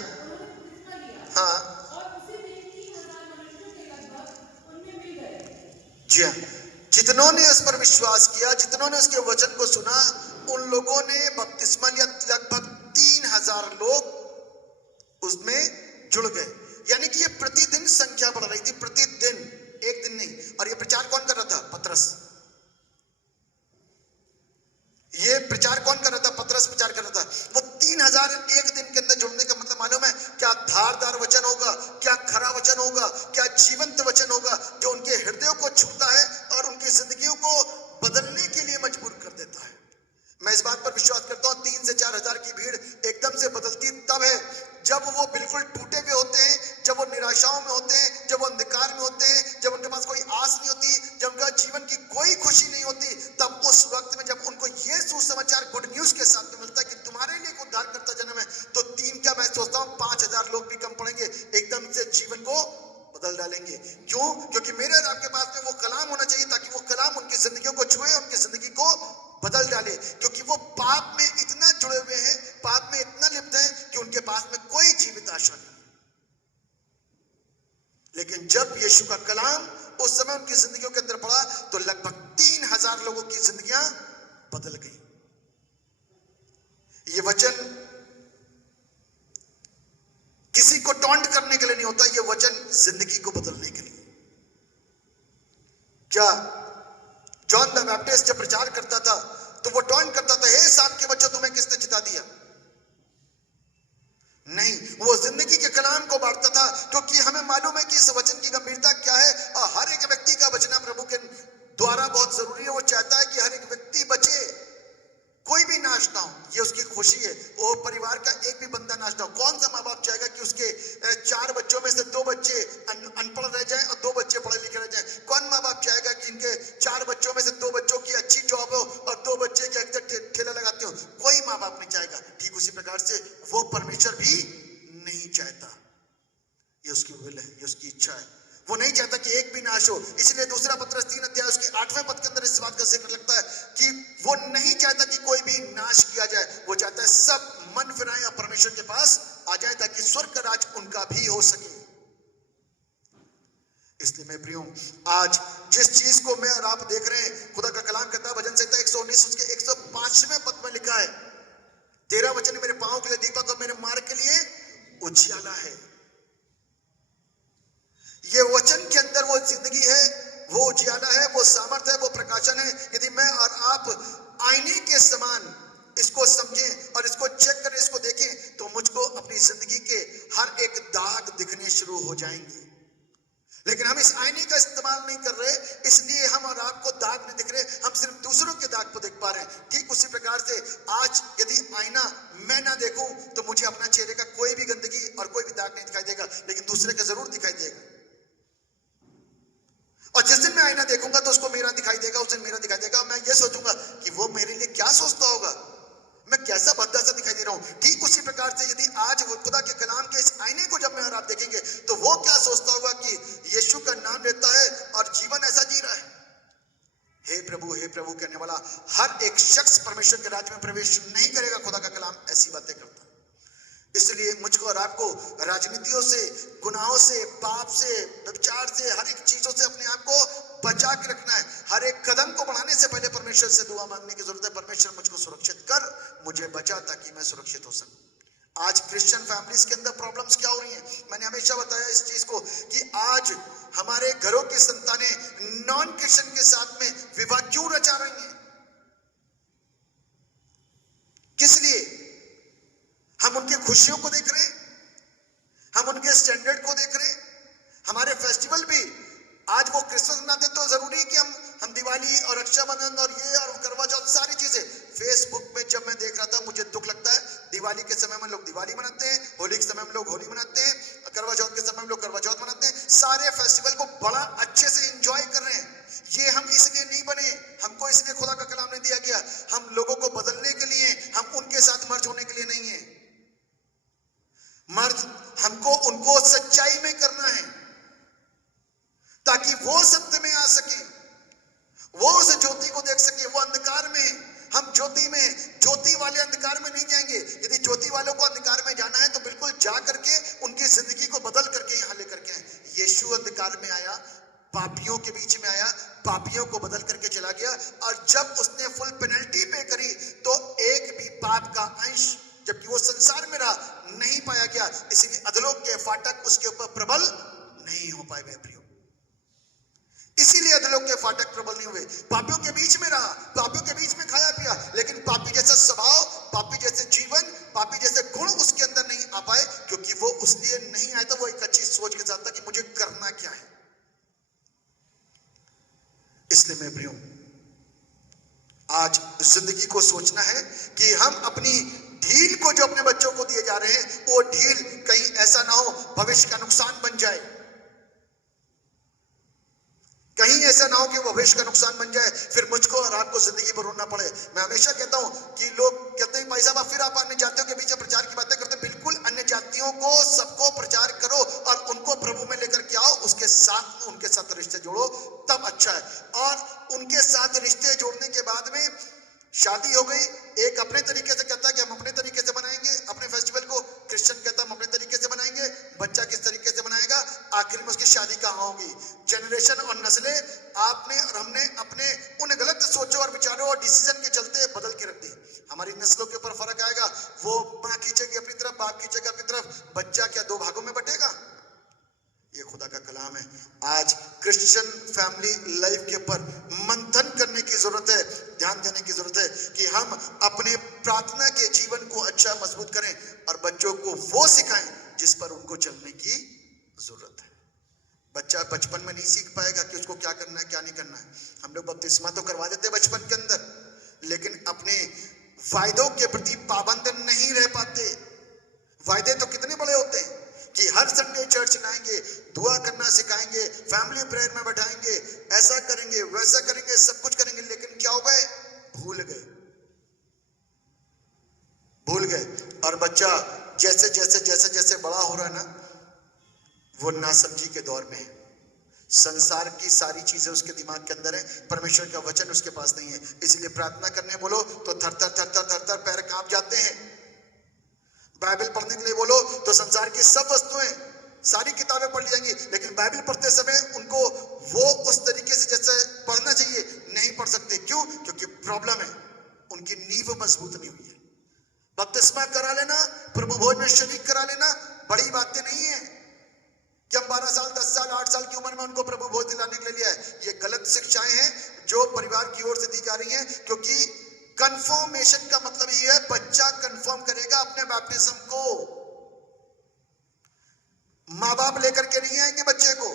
जी हाँ, जितनों ने उस पर विश्वास किया, जितनों ने उसके वचन को सुना, उन लोगों ने बपतिस्मा लिया। लगभग 3000 लोग उसमें जुड़ गए। यानी कि ये प्रतिदिन संख्या बढ़ रही थी, प्रतिदिन, एक दिन नहीं। और ये प्रचार कौन कर रहा था? पतरस। ये प्रचार कौन कर रहा था? पतरस प्रचार कर रहा था। वो 3000 एक दिन के अंदर जुड़ने का मतलब मालूम है क्या? धारदार वचन होगा, क्या खरा वचन होगा, क्या जीवंत वचन होगा, जो उनके हृदयों को छूता है और उनकी जिंदगियों को बदलने के लिए मजबूर कर देता है। मैं इस बात पर विश्वास करता हूं 3 से 4000 की भीड़ एकदम से बदलती तब है जब वो बिल्कुल टूटे हुए होते हैं, जब वो निराशाओं में होते हैं, जब वो अंधकार में होते हैं, जब उनके पास कोई आस नहीं होती, जब उनका जीवन की कोई खुशी नहीं होती। तब उस वक्त में जब उनको ये सुसमाचार, गुड न्यूज के साथ में मिलता है कि तुम्हारे लिए एक उद्धारकर्ता जन्म है, तो 3 क्या, मैं सोचता हूं 5000 लोग भी कम पड़ेंगे, एकदम से जीवन को बदल डालेंगे। क्यों? क्योंकि मेरे और आपके पास में वो कलाम होना चाहिए, ताकि वो कलाम उनकी जिंदगियों को छुए, उनकी जिंदगी को बदल डाले। क्योंकि वो पाप में इतना जुड़े हुए हैं, पाप में इतना लिप्त हैं कि उनके पास में कोई जीवित आशा नहीं। लेकिन जब यीशु का कलाम उस समय उनकी जिंदगियों के अंदर पड़ा, तो लगभग 3000 लोगों की जिंदगियां बदल गई। ये वचन किसी को टॉन्ट करने के लिए नहीं होता, ये वचन जिंदगी को बदलने के लिए। क्या जॉन द बैप्टिस्ट जब प्रचार करता था तो वो टॉन्ट करता था, हे सांप के बच्चों, तुम्हें किसने जिता दिया? नहीं, वो जिंदगी के कलाम को बांटता था, क्योंकि हमें मालूम है कि इस वचन की गंभीरता क्या है। और हर एक व्यक्ति का बचना प्रभु के द्वारा बहुत जरूरी है। वो चाहता है कि हर एक व्यक्ति बचे, कोई भी नाश ना हो, ये उसकी खुशी है। वो परिवार का एक भी बंदा नाश ना हो। कौन सा माँ बाप चाहेगा कि उसके 4 बच्चों में से 2 बच्चे अनपढ़ रह जाएं और 2 बच्चे पढ़े लिखे रह जाएं? कौन माँ बाप चाहेगा कि इनके 4 बच्चों में से 2 बच्चों की अच्छी जॉब हो और 2 बच्चे के अंदर ठेला लगाते हो? कोई माँ बाप नहीं चाहेगा। ठीक उसी प्रकार से वो परमेश्वर भी नहीं चाहता। ये उसकी विल है, ये उसकी इच्छा है। वो नहीं चाहता कि एक भी नाश हो। इसलिए 2 पत्रस 3 अध्याय उसके 8वें पद के अंदर इस बात का जिक्र लगता है कि वो नहीं चाहता कि कोई भी नाश किया जाए। वो चाहता है सब मन फिराएं और परमेश्वर के पास आ जाए, ताकि स्वर्ग का राज उनका भी हो सके। इसलिए मैं प्रियो, आज जिस चीज को मैं और आप देख रहे हैं, खुदा का कलाम कहता है भजन संहिता 119 उसके 105वें पद में लिखा है, तेरा वचन मेरे पांव के लिए दीपक और मेरे मार्ग के लिए उजियाला है। ये वचन के अंदर वो जिंदगी है, वो उजियाला है, वो सामर्थ्य है, वो प्रकाशन है। यदि मैं और आप आईने के समान इसको समझें और इसको चेक करें, इसको देखें, तो मुझको अपनी जिंदगी के हर एक दाग दिखने शुरू हो जाएंगे। लेकिन हम इस आईने का इस्तेमाल नहीं कर रहे, इसलिए हम और आपको दाग नहीं दिख रहे, हम सिर्फ दूसरों के दाग को देख पा रहे हैं। ठीक उसी प्रकार से आज यदि आईना मैं ना देखूं तो मुझे अपना चेहरे का कोई भी गंदगी और कोई भी दाग नहीं दिखाई देगा, लेकिन दूसरे का जरूर दिखाई देगा। और जिस दिन मैं आईना देखूंगा तो उसको मेरा दिखाई देगा, उस दिन मेरा दिखाई देगा। मैं ये सोचूंगा कि वो मेरे लिए क्या सोचता होगा, मैं कैसा भद्दा सा दिखाई दे रहा हूं। ठीक उसी प्रकार से यदि आज वो खुदा के कलाम के इस आईने को जब मैं और आप देखेंगे, तो वो क्या सोचता होगा कि यीशु का नाम लेता है और जीवन ऐसा जी रहा है। हे प्रभु कहने वाला हर एक शख्स परमेश्वर के राज्य में प्रवेश नहीं करेगा। खुदा का कलाम ऐसी बातें करता है। इसलिए मुझको और आपको राजनीतियों से, गुनाहों से, पाप से, व्यभिचार से, हर एक चीजों से अपने आप को बचा के रखना है। हर एक कदम को बढ़ाने से पहले परमेश्वर से दुआ मांगने की जरूरत है, परमेश्वर मुझको सुरक्षित कर, मुझे बचा, ताकि मैं सुरक्षित हो सकूं। आज क्रिश्चियन फैमिलीज के अंदर प्रॉब्लम्स क्या हो रही हैं? मैंने हमेशा बताया इस चीज को कि आज हमारे घरों की संतानें नॉन क्रिश्चियन के साथ में विवाह क्यों रचा रही हैं? किस लिए? हम उनकी खुशियों को देख रहे हैं, हम उनके स्टैंडर्ड को देख रहे हैं। हमारे फेस्टिवल भी आज वो क्रिसमस मनाते तो जरूरी है कि दिवाली और रक्षाबंधन और ये और करवा चौथ सारी चीजें फेसबुक पे जब मैं देख रहा था मुझे दुख लगता है। दिवाली के समय में लोग दिवाली मनाते हैं, होली के समय में लोग होली मनाते हैं, करवा चौथ के समय में लोग करवा चौथ मनाते हैं। सारे फेस्टिवल को बड़ा अच्छे से एंजॉय कर रहे हैं। ये हम इसलिए नहीं बने, हमको इसलिए खुदा का कलाम नहीं दिया गया। हम लोगों को बदलने के लिए, हम उनके साथ मर्ज होने के लिए नहीं है। मर्ज हमको उनको सच्चाई में करना है ताकि वो सत्य में आ सके, वो उस ज्योति को देख सके। वो अंधकार में है, हम ज्योति में, ज्योति वाले अंधकार में नहीं जाएंगे। यदि ज्योति वालों को अंधकार में जाना है तो बिल्कुल जा करके उनकी जिंदगी को बदल करके यहां लेकर के आए। यीशु अंधकार में आया, पापियों के बीच में आया, पापियों को बदल करके चला गया, और जब उसने फुल पेनल्टी पे करी तो एक भी पाप का अंश, जबकि वो संसार में रहा, नहीं पाया गया। इसीलिए अधलोक के फाटक उसके ऊपर प्रबल नहीं हो पाए। मेरे प्रियो, इसीलिए अधलोक के फाटक प्रबल नहीं हुए। पापियों के बीच में रहा, पापियों के बीच में खाया पिया, लेकिन पापी जैसा स्वभाव, पापी जैसे जीवन, पापी जैसे गुण उसके अंदर नहीं आ पाए, क्योंकि वो उसलिए नहीं आया था। वो एक अच्छी सोच के साथ था कि मुझे करना क्या है। इसलिए मैं प्रियो, आज जिंदगी को सोचना है कि हम अपनी ढील को जो अपने बच्चों को दिए जा रहे हैं, वो ढील कहीं ऐसा ना हो भविष्य का नुकसान बन जाए। कहीं ऐसा ना हो कि वो भविष्य का नुकसान बन जाए, फिर मुझको और आपको जिंदगी पर रोना पड़े। मैं हमेशा कहता हूं कि लोग कहते हैं भाई साहब आप फिर आप अन्य जातियों के बीच में प्रचार की बातें करते हैं। बिल्कुल, अन्य जातियों को सबको प्रचार करो और उनको प्रभु में लेकर के आओ, उसके साथ रिश्ते जोड़ो, तब अच्छा है। और उनके साथ रिश्ते जोड़ने के बाद में शादी हो गई, एक अपने तरीके से कहता है कि हम अपने तरीके से बनाएंगे अपने फेस्टिवल को, क्रिश्चियन कहता है हम अपने तरीके से बनाएंगे, बच्चा किस तरीके से बनाएगा, आखिर में उसकी शादी कहां होगी। जनरेशन और नस्लें आपने और हमने अपने उन गलत सोचों और विचारों और डिसीजन के चलते बदल के रख दी। हमारी नस्लों के ऊपर फर्क आएगा। वो मां खींचेगी अपनी तरफ, बाप खींचेगा अपनी तरफ, बच्चा क्या दो भागों में बटेगा। ये खुदा का कलाम है। आज क्रिश्चियन फैमिली लाइफ के ऊपर मंथन करने की जरूरत है, ध्यान देने की जरूरत है कि हम अपने प्रार्थना के जीवन को अच्छा मजबूत करें और बच्चों को वो सिखाएं जिस पर उनको चलने की जरूरत है। बच्चा बचपन में नहीं सीख पाएगा कि उसको क्या करना है क्या नहीं करना है। हम लोग बपतिस्मा तो करवा देते हैं बचपन के अंदर, लेकिन अपने वायदों के प्रति पाबंद नहीं रह पाते। वायदे तो कितने बड़े होते हैं कि हर संडे चर्च लाएंगे, दुआ करना सिखाएंगे, फैमिली प्रेयर में बैठाएंगे, ऐसा करेंगे वैसा करेंगे, सब कुछ करेंगे, लेकिन क्या हो गए, भूल गए। और बच्चा जैसे जैसे बड़ा हो रहा है ना, वो नासमझी के दौर में है। संसार की सारी चीजें उसके दिमाग के अंदर है, परमेश्वर का वचन उसके पास नहीं है। इसलिए प्रार्थना करने बोलो तो थर थर पैर कांप जाते हैं। बाइबल पढ़ने के लिए बोलो तो संसार की सब वस्तुएं, सारी किताबें पढ़ ली जाएंगी, लेकिन बाइबल पढ़ते समय उनको वो उस तरीके से जैसे पढ़ना चाहिए नहीं पढ़ सकते। क्यों? क्योंकि प्रॉब्लम है, उनकी नींव मजबूत नहीं हुई है। बपतिस्मा करा लेना, प्रभु भोज में शरीक करा लेना बड़ी बातें नहीं है कि हम 12 साल 10 साल 8 साल की उम्र में उनको प्रभु भोज दिलाने के लिए लिया है। ये गलत शिक्षाएं हैं जो परिवार की ओर से दी जा रही हैं, क्योंकि कंफर्मेशन का मतलब ये है बच्चा कंफर्म करेगा अपने बैप्टिज्म को। माँ बाप लेकर के नहीं आएंगे बच्चे को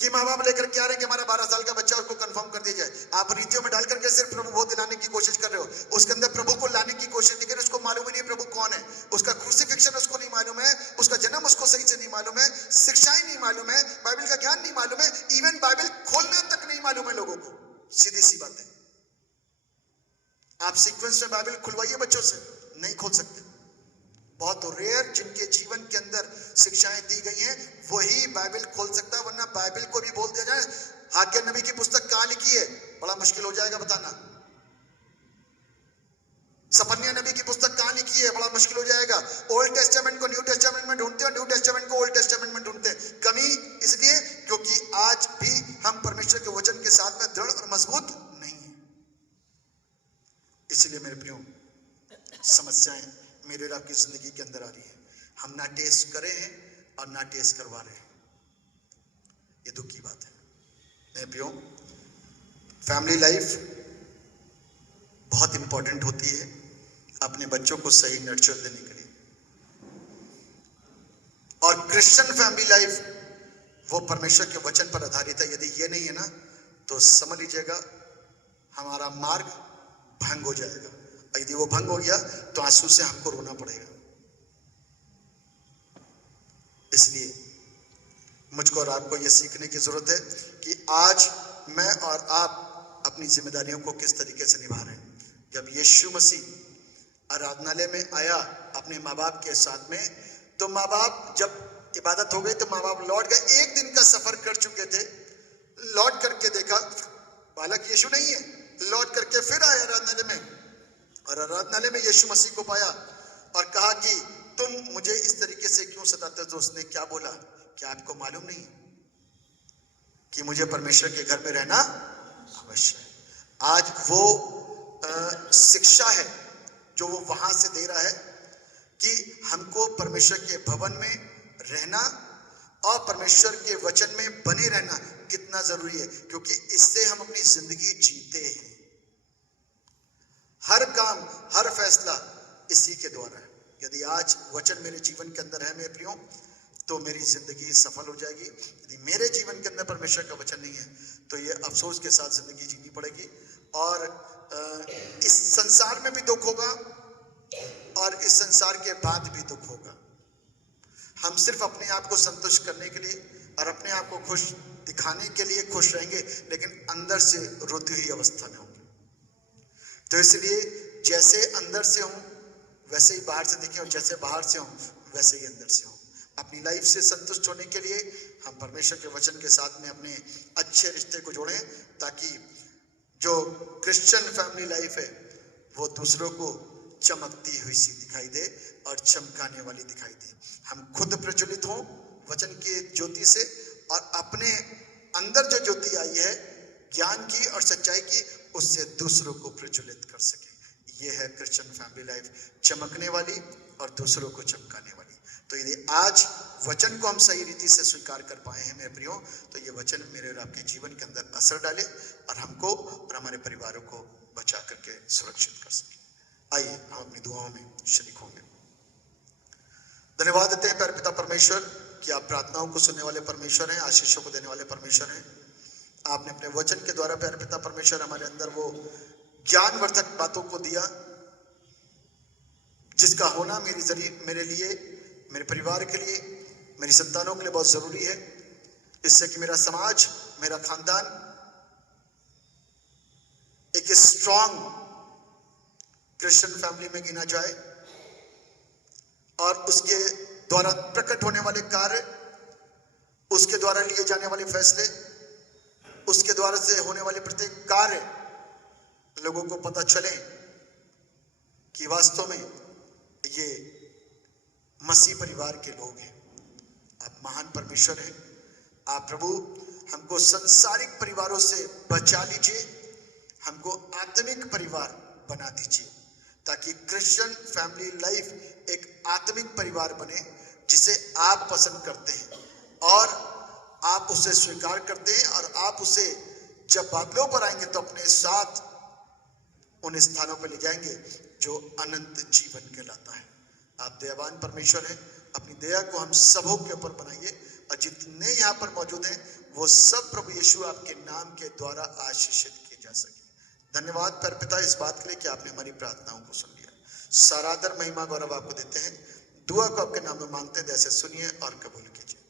कि माँ बाप लेकर के आ रहे हैं कि हमारा 12 साल का बच्चा, उसको कंफर्म कर दिया जाए। आप रीतियों में डाल करके सिर्फ प्रभु भोज दिलाने की कोशिश कर रहे हो, उसके अंदर प्रभु को लाने की कोशिश नहीं कर रहे। उसको मालूम ही नहीं प्रभु कौन है, उसका क्रूसिफिक्शन उसको नहीं मालूम है, उसका जन्म उसको सही से नहीं मालूम है, शिक्षाएं नहीं मालूम है, बाइबल का ज्ञान नहीं मालूम है, इवन बाइबल खोलना तक नहीं मालूम है लोगों को। सीधी सी बात है। आप सीक्वेंस में बाइबल खुलवाइए बच्चों से, नहीं खोल सकते। बहुत रेयर जिनके जीवन के अंदर शिक्षाएं दी गई हैं वही बाइबल खोल सकता है, वरना बाइबल को भी बोल दिया जाए हागे नबी की पुस्तक कहां लिखी है, बड़ा मुश्किल हो जाएगा बताना। सपन्या नबी की पुस्तक कहां लिखी है, बड़ा मुश्किल हो जाएगा। ओल्ड टेस्टामेंट को न्यू टेस्टामेंट में ढूंढते हैं, न्यू टेस्टामेंट को ओल्ड टेस्टामेंट में ढूंढते हैं। कमी इसलिए क्योंकि आज भी हम परमेश्वर के वचन के साथ में दृढ़ और मजबूत नहीं है। इसलिए मेरे प्रियो, समस्याएं मेरे और आपकी जिंदगी के अंदर आ रही है। हम ना टेस्ट करे हैं और ना टेस्ट करवा रहे हैं। ये दुख की बात है। मेरे प्रियो, फैमिली लाइफ बहुत इंपॉर्टेंट होती है अपने बच्चों को सही नर्चर देने के लिए। और क्रिश्चियन फैमिली लाइफ वो परमेश्वर के वचन पर आधारित है। यदि ये नहीं है ना, तो समझ लीजिएगा हमारा मार्ग भंग हो जाएगा। यदि वो भंग हो गया तो आंसू से हमको रोना पड़ेगा। इसलिए मुझको और आपको यह सीखने की जरूरत है कि आज मैं और आप अपनी जिम्मेदारियों को किस तरीके से निभा रहे हैं। जब यीशु मसीह आराधनालय में आया अपने माँ बाप के साथ में, तो माँ बाप जब इबादत हो गई तो माँ बाप लौट गए। एक दिन का सफर कर चुके थे, लौट करके देखा बालक यीशु नहीं है। लौट करके फिर आए आराधनालय में और आराधनालय में यीशु मसीह को पाया और कहा कि तुम मुझे इस तरीके से क्यों सताते हो? तो उसने क्या बोला? क्या आपको मालूम नहीं कि मुझे परमेश्वर के घर में रहना अवश्य है? आज वो शिक्षा है जो वो वहां से दे रहा है कि हमको परमेश्वर के भवन में रहना और परमेश्वर के वचन में बने रहना कितना जरूरी है, क्योंकि इससे हम अपनी जिंदगी जीते हैं। हर काम, हर फैसला इसी के द्वारा है। यदि आज वचन मेरे जीवन के अंदर है मेरे प्रियो, तो मेरी जिंदगी सफल हो जाएगी। यदि मेरे जीवन के अंदर परमेश्वर का वचन नहीं है तो ये अफसोस के साथ जिंदगी जीनी पड़ेगी और इस संसार में भी दुख होगा और इस संसार के बाद भी दुख होगा। हम सिर्फ अपने आप को संतुष्ट करने के लिए और अपने आप को खुश दिखाने के लिए खुश रहेंगे, लेकिन अंदर से रोती हुई अवस्था में होंगे। तो इसलिए जैसे अंदर से हूं वैसे ही बाहर से दिखें और जैसे बाहर से हूं वैसे ही अंदर से हूं। अपनी लाइफ से संतुष्ट होने के लिए हम परमेश्वर के वचन के साथ में अपने अच्छे रिश्ते को जोड़ें, ताकि जो क्रिश्चियन फैमिली लाइफ है वो दूसरों को चमकती हुई सी दिखाई दे और चमकाने वाली दिखाई दे। हम खुद प्रज्वलित हों वचन की ज्योति से और अपने अंदर जो ज्योति आई है ज्ञान की और सच्चाई की, उससे दूसरों को प्रज्वलित कर सके। ये है क्रिश्चियन फैमिली लाइफ, चमकने वाली और दूसरों को चमकाने वाली। तो यदि आज वचन को हम सही रीति से स्वीकार कर पाए हैं मेरे प्रियो, तो ये वचन मेरे और आपके जीवन के अंदर असर डाले और हमको और हमारे परिवारों को बचा करके सुरक्षित कर सके। आइए हम अपनी दुआओं में शरीक होंगे। धन्यवाद देते हैं प्यारे पिता परमेश्वर कि आप प्रार्थनाओं को सुनने वाले परमेश्वर हैं, आशीषों को देने वाले परमेश्वर हैं। आपने अपने वचन के द्वारा प्यारे पिता परमेश्वर हमारे अंदर वो ज्ञानवर्धक बातों को दिया जिसका होना मेरे लिए, मेरे परिवार के लिए, मेरी संतानों के लिए बहुत जरूरी है, इससे कि मेरा समाज, मेरा खानदान एक स्ट्रॉन्ग क्रिश्चियन फैमिली में गिना जाए और उसके द्वारा प्रकट होने वाले कार्य, उसके द्वारा लिए जाने वाले फैसले, उसके द्वारा से होने वाले प्रत्येक कार्य लोगों को पता चले कि वास्तव में ये मसीह परिवार के लोग हैं। आप महान परमेश्वर हैं। आप प्रभु हमको सांसारिक परिवारों से बचा लीजिए, हमको आत्मिक परिवार बना दीजिए, ताकि क्रिश्चियन फैमिली लाइफ एक आत्मिक परिवार बने जिसे आप पसंद करते हैं और आप उसे स्वीकार करते हैं और आप उसे जब बादलों पर आएंगे तो अपने साथ उन स्थानों पर ले जाएंगे जो अनंत जीवन कहलाता है। आप दयावान परमेश्वर हैं, अपनी दया को हम सबों के ऊपर बनाइए और जितने यहाँ पर मौजूद हैं वो सब प्रभु यीशु आपके नाम के द्वारा आशीषित किए जा सके। धन्यवाद प्यारे पिता इस बात के लिए कि आपने हमारी प्रार्थनाओं को सुन लिया। सारा आदर महिमा गौरव आपको देते हैं। दुआ को आपके नाम में मांगते हैं, जैसे सुनिए और कबूल कीजिए।